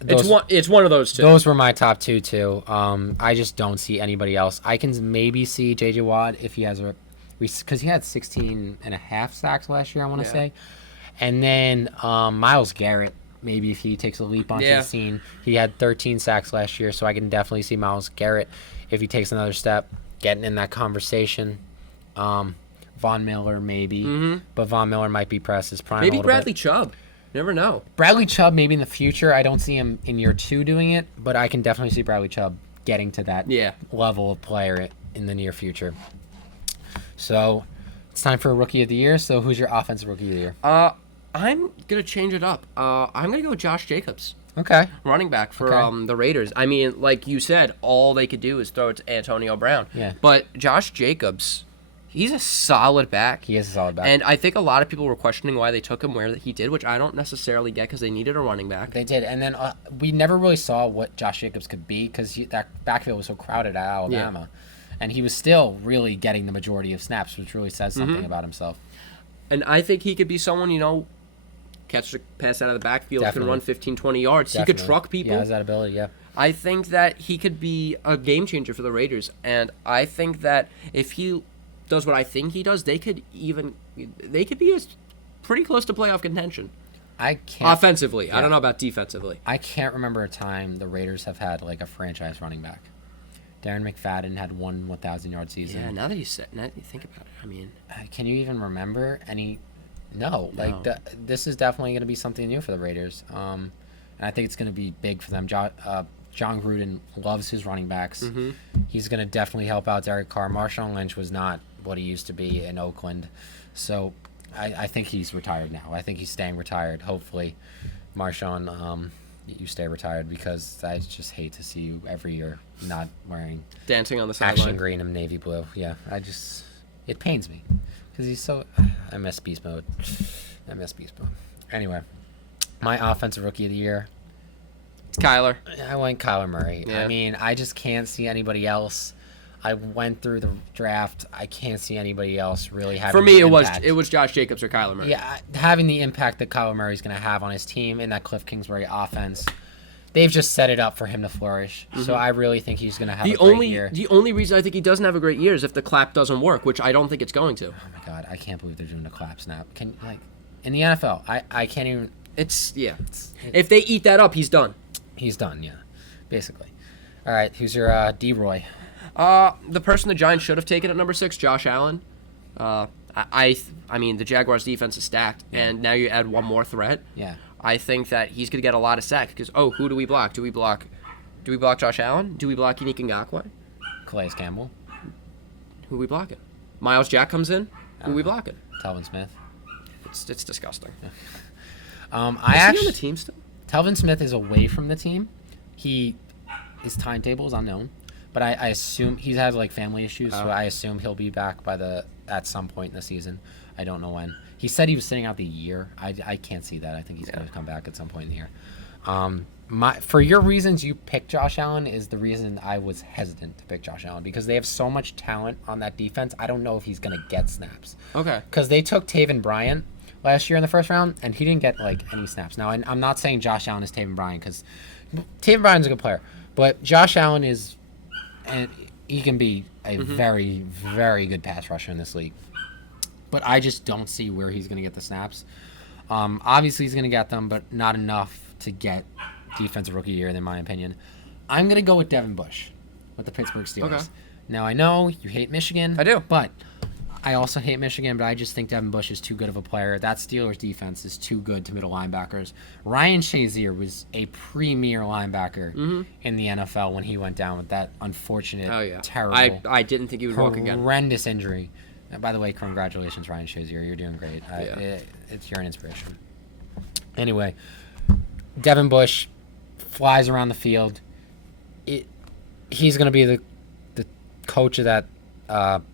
one of those two. Those were my top two, too. I just don't see anybody else. I can maybe see J.J. Watt if he has because he had 16 and a half sacks last year, I want to say. And then Myles Garrett, maybe if he takes a leap onto the scene. He had 13 sacks last year, so I can definitely see Myles Garrett, if he takes another step, getting in that conversation. Von Miller, maybe. But Von Miller might be pressed his prime. Maybe Bradley Chubb. Never know. Bradley Chubb, maybe in the future. I don't see him in year 2 doing it, but I can definitely see Bradley Chubb getting to that level of player in the near future. So it's time for a Rookie of the Year. So who's your Offensive Rookie of the Year? I'm going to change it up. I'm going to go with Josh Jacobs. Okay. Running back for the Raiders. I mean, like you said, all they could do is throw it to Antonio Brown. Yeah. But Josh Jacobs, he's a solid back. He is a solid back. And I think a lot of people were questioning why they took him where he did, which I don't necessarily get because they needed a running back. They did. And then we never really saw what Josh Jacobs could be because that backfield was so crowded at Alabama. Yeah. And he was still really getting the majority of snaps, which really says something about himself. And I think he could be someone, catch a pass out of the backfield, can run 15, 20 yards. Definitely. He could truck people. Yeah, has that ability, yeah. I think that he could be a game changer for the Raiders. And I think that if he does what I think he does, they could be pretty close to playoff contention. I can't offensively. Yeah. I don't know about defensively. I can't remember a time the Raiders have had like a franchise running back. Darren McFadden had one 1,000-yard season. Yeah, now that you think about it, I mean, can you even remember any? No. Like this is definitely going to be something new for the Raiders. And I think it's going to be big for them. John Gruden loves his running backs. Mm-hmm. He's going to definitely help out Derek Carr. Marshawn Lynch was not what he used to be in Oakland. So I think he's retired now. I think he's staying retired. Hopefully, Marshawn, you stay retired because I just hate to see you every year not wearing dancing on the sideline. Action green and navy blue. Yeah, it pains me because he's so. I miss beast mode. Anyway, my Offensive Rookie of the Year. It's Kyler. I went Kyler Murray. Yeah. I mean, I just can't see anybody else. I went through the draft. I can't see anybody else really having. For me, it was Josh Jacobs or Kyler Murray. Yeah, having the impact that Kyler Murray's going to have on his team in that Cliff Kingsbury offense, they've just set it up for him to flourish. Mm-hmm. So I really think he's going to have a great year. The only reason I think he doesn't have a great year is if the clap doesn't work, which I don't think it's going to. Oh my God, I can't believe they're doing the clap snap. In the NFL, I can't even. If they eat that up, he's done. He's done, yeah, basically. All right, who's your D-Roy? The person the Giants should have taken at number 6, Josh Allen. I mean, the Jaguars' defense is stacked, and now you add one more threat. Yeah. I think that he's going to get a lot of sacks because, who do we block? Do we block Josh Allen? Do we block Yannick Ngakoue? Calais Campbell. Who we blocking? Miles Jack comes in. Who we blocking? Telvin Smith. It's disgusting. Is he on the team still? Telvin Smith is away from the team. His timetable is unknown. But I assume he has family issues, so I assume he'll be back at some point in the season. I don't know when. He said he was sitting out the year. I can't see that. I think he's going to come back at some point in the year. For your reasons you picked Josh Allen is the reason I was hesitant to pick Josh Allen, because they have so much talent on that defense. I don't know if he's going to get snaps. Okay. Because they took Taven Bryan last year in the first round, and he didn't get any snaps. Now, I'm not saying Josh Allen is Taven Bryan, because Taven Bryan's a good player, but Josh Allen is, and he can be a very, very good pass rusher in this league. But I just don't see where he's going to get the snaps. Obviously, he's going to get them, but not enough to get Defensive Rookie of the Year, in my opinion. I'm going to go with Devin Bush with the Pittsburgh Steelers. Okay. Now, I know you hate Michigan. I do. But I also hate Michigan, but I just think Devin Bush is too good of a player. That Steelers defense is too good to middle linebackers. Ryan Shazier was a premier linebacker in the NFL when he went down with that unfortunate, terrible, I didn't think he would walk again. Horrendous injury. And by the way, congratulations, Ryan Shazier. You're doing great. You're an inspiration. Anyway, Devin Bush flies around the field. He's going to be the coach of that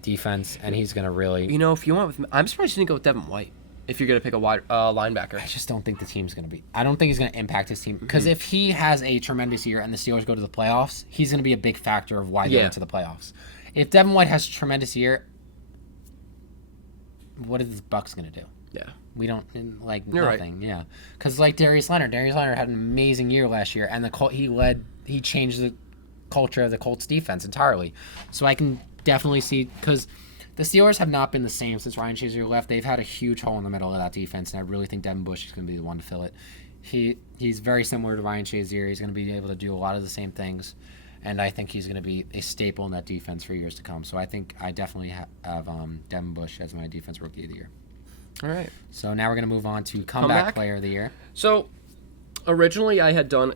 defense, and he's going to really... You know, if you want, I'm surprised you didn't go with Devin White if you're going to pick a wide linebacker. I just don't think the team's going to be... I don't think he's going to impact his team. Because if he has a tremendous year and the Steelers go to the playoffs, he's going to be a big factor of why they went to the playoffs. If Devin White has a tremendous year, what are the Bucs going to do? Yeah. We don't, You're nothing. right. Yeah. Because Darius Leonard. Darius Leonard had an amazing year last year, and he changed the culture of the Colts defense entirely. So I can definitely see, because the Steelers have not been the same since Ryan Shazier left. They've had a huge hole in the middle of that defense, and I really think Devin Bush is going to be the one to fill it. He's very similar to Ryan Shazier. He's going to be able to do a lot of the same things, and I think he's going to be a staple in that defense for years to come. So I think I definitely have Devin Bush as my Defensive Rookie of the Year. All right. So now we're going to move on to Comeback Player of the Year. So originally I had done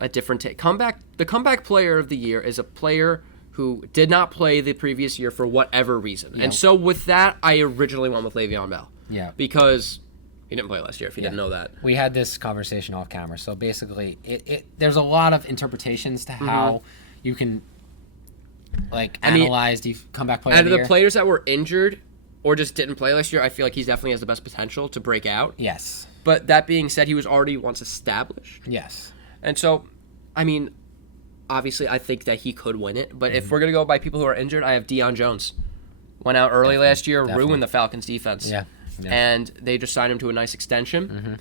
a different take. The Comeback Player of the Year is a player who did not play the previous year for whatever reason. Yeah. And so with that, I originally went with Le'Veon Bell. Yeah. Because he didn't play last year, if you didn't know that. We had this conversation off camera. So basically, there's a lot of interpretations to how you can analyze the Comeback Player of the Year. Out of the players that were injured or just didn't play last year, I feel like he definitely has the best potential to break out. Yes. But that being said, he was already once established. Yes. And so, I mean, obviously I think that he could win it. But if we're going to go by people who are injured, I have Deion Jones. Went out early last year, ruined the Falcons' defense. Yeah. And they just signed him to a nice extension.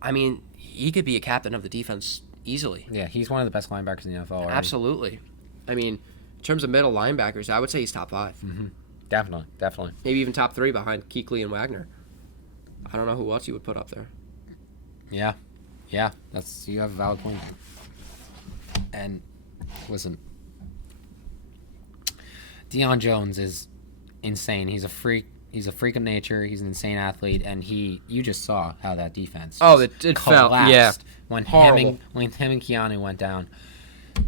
I mean, he could be a captain of the defense easily. Yeah, he's one of the best linebackers in the NFL already. Absolutely. I mean, in terms of middle linebackers, I would say he's top 5. Definitely. Maybe even top 3 behind Kuechly and Wagner. I don't know who else you would put up there. Yeah, you have a valid point. And listen, Deion Jones is insane. He's a freak. He's a freak of nature. He's an insane athlete, and you just saw how that defense it fell. Yeah, when him and Keanu went down.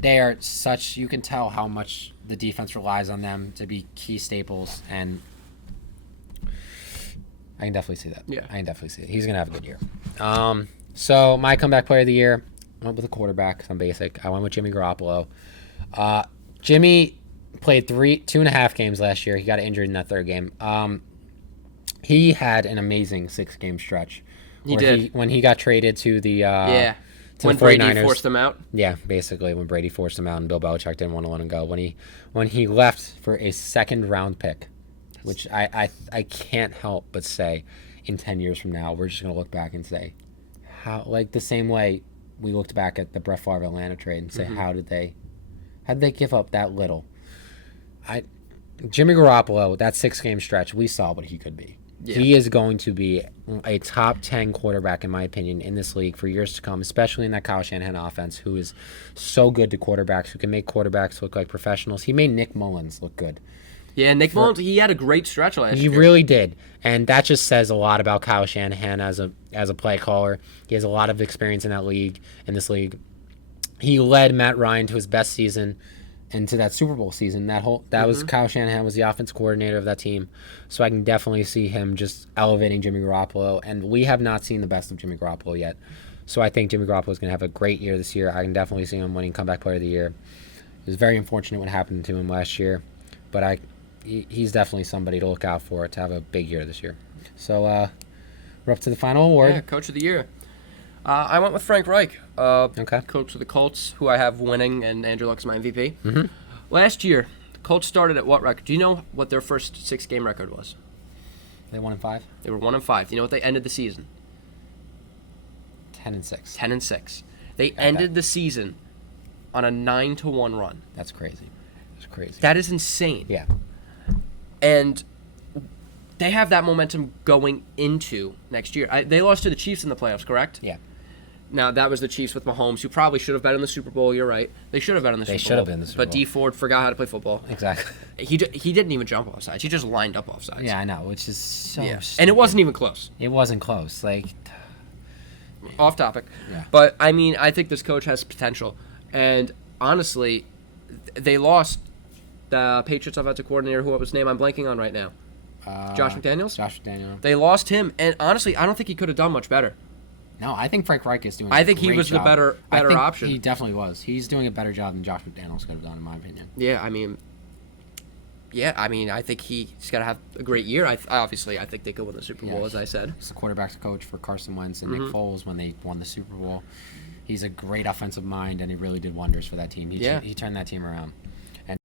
They are such. You can tell how much the defense relies on them to be key staples, and I can definitely see that. Yeah, I can definitely see it. He's gonna have a good year. So my Comeback Player of the Year, I went with a quarterback. I'm basic. I went with Jimmy Garoppolo. Jimmy played 2.5 games last year. He got injured in that third game. He had an amazing 6-game stretch. He did. When he got traded to the when Brady forced him out. Yeah, basically when Brady forced him out and Bill Belichick didn't want to let him go. When he left for a 2nd-round pick, which I can't help but say, in 10 years from now, we're just gonna look back and say, how, like the same way we looked back at the Brett Favre Atlanta trade and say, how did they give up that little? Jimmy Garoppolo, that 6-game stretch, we saw what he could be. Yeah. He is going to be a top 10 quarterback, in my opinion, in this league for years to come, especially in that Kyle Shanahan offense, who is so good to quarterbacks, who can make quarterbacks look like professionals. He made Nick Mullins look good. Yeah, Nick Mullins, he had a great stretch last year. He really did. And that just says a lot about Kyle Shanahan as a play caller. He has a lot of experience in this league. He led Matt Ryan to his best season into that Super Bowl season. That was Kyle Shanahan was the offense coordinator of that team. So I can definitely see him just elevating Jimmy Garoppolo. And we have not seen the best of Jimmy Garoppolo yet. So I think Jimmy Garoppolo is going to have a great year this year. I can definitely see him winning Comeback Player of the Year. It was very unfortunate what happened to him last year. But he's definitely somebody to look out for to have a big year this year. So we're up to the final award. Yeah, Coach of the Year. I went with Frank Reich, Okay. coach of the Colts, who I have winning, and Andrew Luck's my MVP. Mm-hmm. Last year, the Colts started at what record? Do you know what their first 6-game record was? They 1-5. They were 1-5. Do you know what they ended the season? 10-6. 10-6. They ended the season on a 9-1 run. That's crazy. That's crazy. That is insane. Yeah. And they have that momentum going into next year. They lost to the Chiefs in the playoffs, correct? Yeah. Now, that was the Chiefs with Mahomes, who probably should have been in the Super Bowl. You're right. They should have been in the Super Bowl. They should have been in the Super Bowl. But D. Ford forgot how to play football. Exactly. He didn't even jump off sides. He just lined up off sides. Yeah, I know, which is so Yeah. stupid. And it wasn't even close. It wasn't close. Like, Off topic. Yeah. But, I mean, I think this coach has potential. And, honestly, they lost the Patriots offensive coordinator, whose name I'm blanking on right now. Josh McDaniels? Josh McDaniels. They lost him, and honestly, I don't think he could have done much better. No, I think Frank Reich is doing. I think he great was the job. better I think option. He definitely was. He's doing a better job than Josh McDaniels could have done, in my opinion. Yeah, I mean, I think he's got to have a great year. I think they could win the Super Bowl, as I said. He's the quarterback's coach for Carson Wentz and Nick Foles when they won the Super Bowl. He's a great offensive mind, and he really did wonders for that team. He turned that team around. And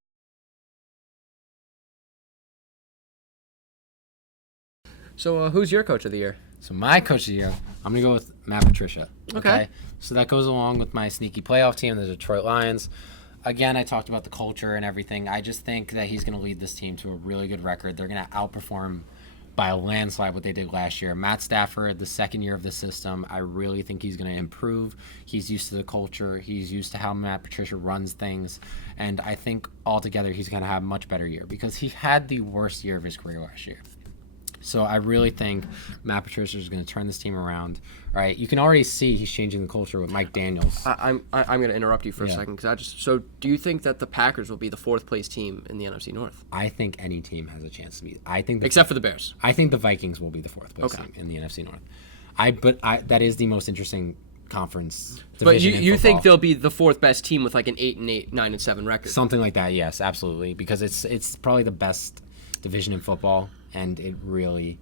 So, who's your coach of the year? so my coach of the year, I'm going to go with Matt Patricia. Okay. So that goes along with my sneaky playoff team, the Detroit Lions. Again, I talked about the culture and everything. I just think that he's going to lead this team to a really good record. They're going to outperform by a landslide what they did last year. Matt Stafford, the second year of the system, I really think he's going to improve. He's used to the culture. He's used to how Matt Patricia runs things. And I think altogether he's going to have a much better year because he had the worst year of his career last year. So I really think Matt Patricia is going to turn this team around. All right, you can already see he's changing the culture with Mike Daniels. I'm going to interrupt you for a second so do you think that the Packers will be the fourth place team in the NFC North? I think any team has a chance to be. Except for the Bears. I think the Vikings will be the fourth place team in the NFC North. That is the most interesting conference division. But in you football. think they'll be the fourth best team with like an 8-8, 9-7 record? Something like that? Yes, absolutely. Because it's probably the best division in football, and it really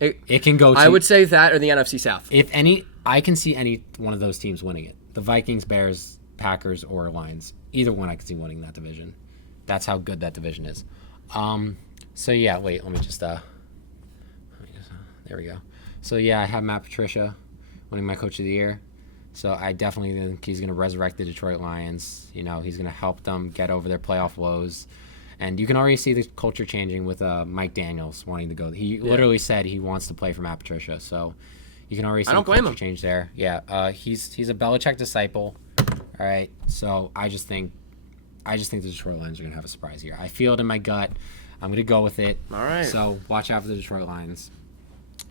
it can go. I would say that or the NFC South. If any, I can see any one of those teams winning it. The Vikings, Bears, Packers, or Lions. Either one I could see winning that division. That's how good that division is. So yeah, wait, let me just there we go. So yeah, I have Matt Patricia winning my coach of the year. So I definitely think he's going to resurrect the Detroit Lions. You know, he's going to help them get over their playoff woes. And you can already see the culture changing with Mike Daniels wanting to go. He literally said he wants to play for Matt Patricia. So you can already see the culture change there. Yeah, he's a Belichick disciple. All right. So I just think the Detroit Lions are going to have a surprise here. I feel it in my gut. I'm going to go with it. All right. So watch out for the Detroit Lions.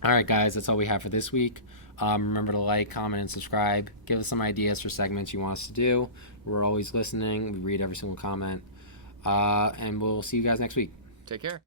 All right, guys. That's all we have for this week. Remember to like, comment, and subscribe. Give us some ideas for segments you want us to do. We're always listening. We read every single comment. And we'll see you guys next week. Take care.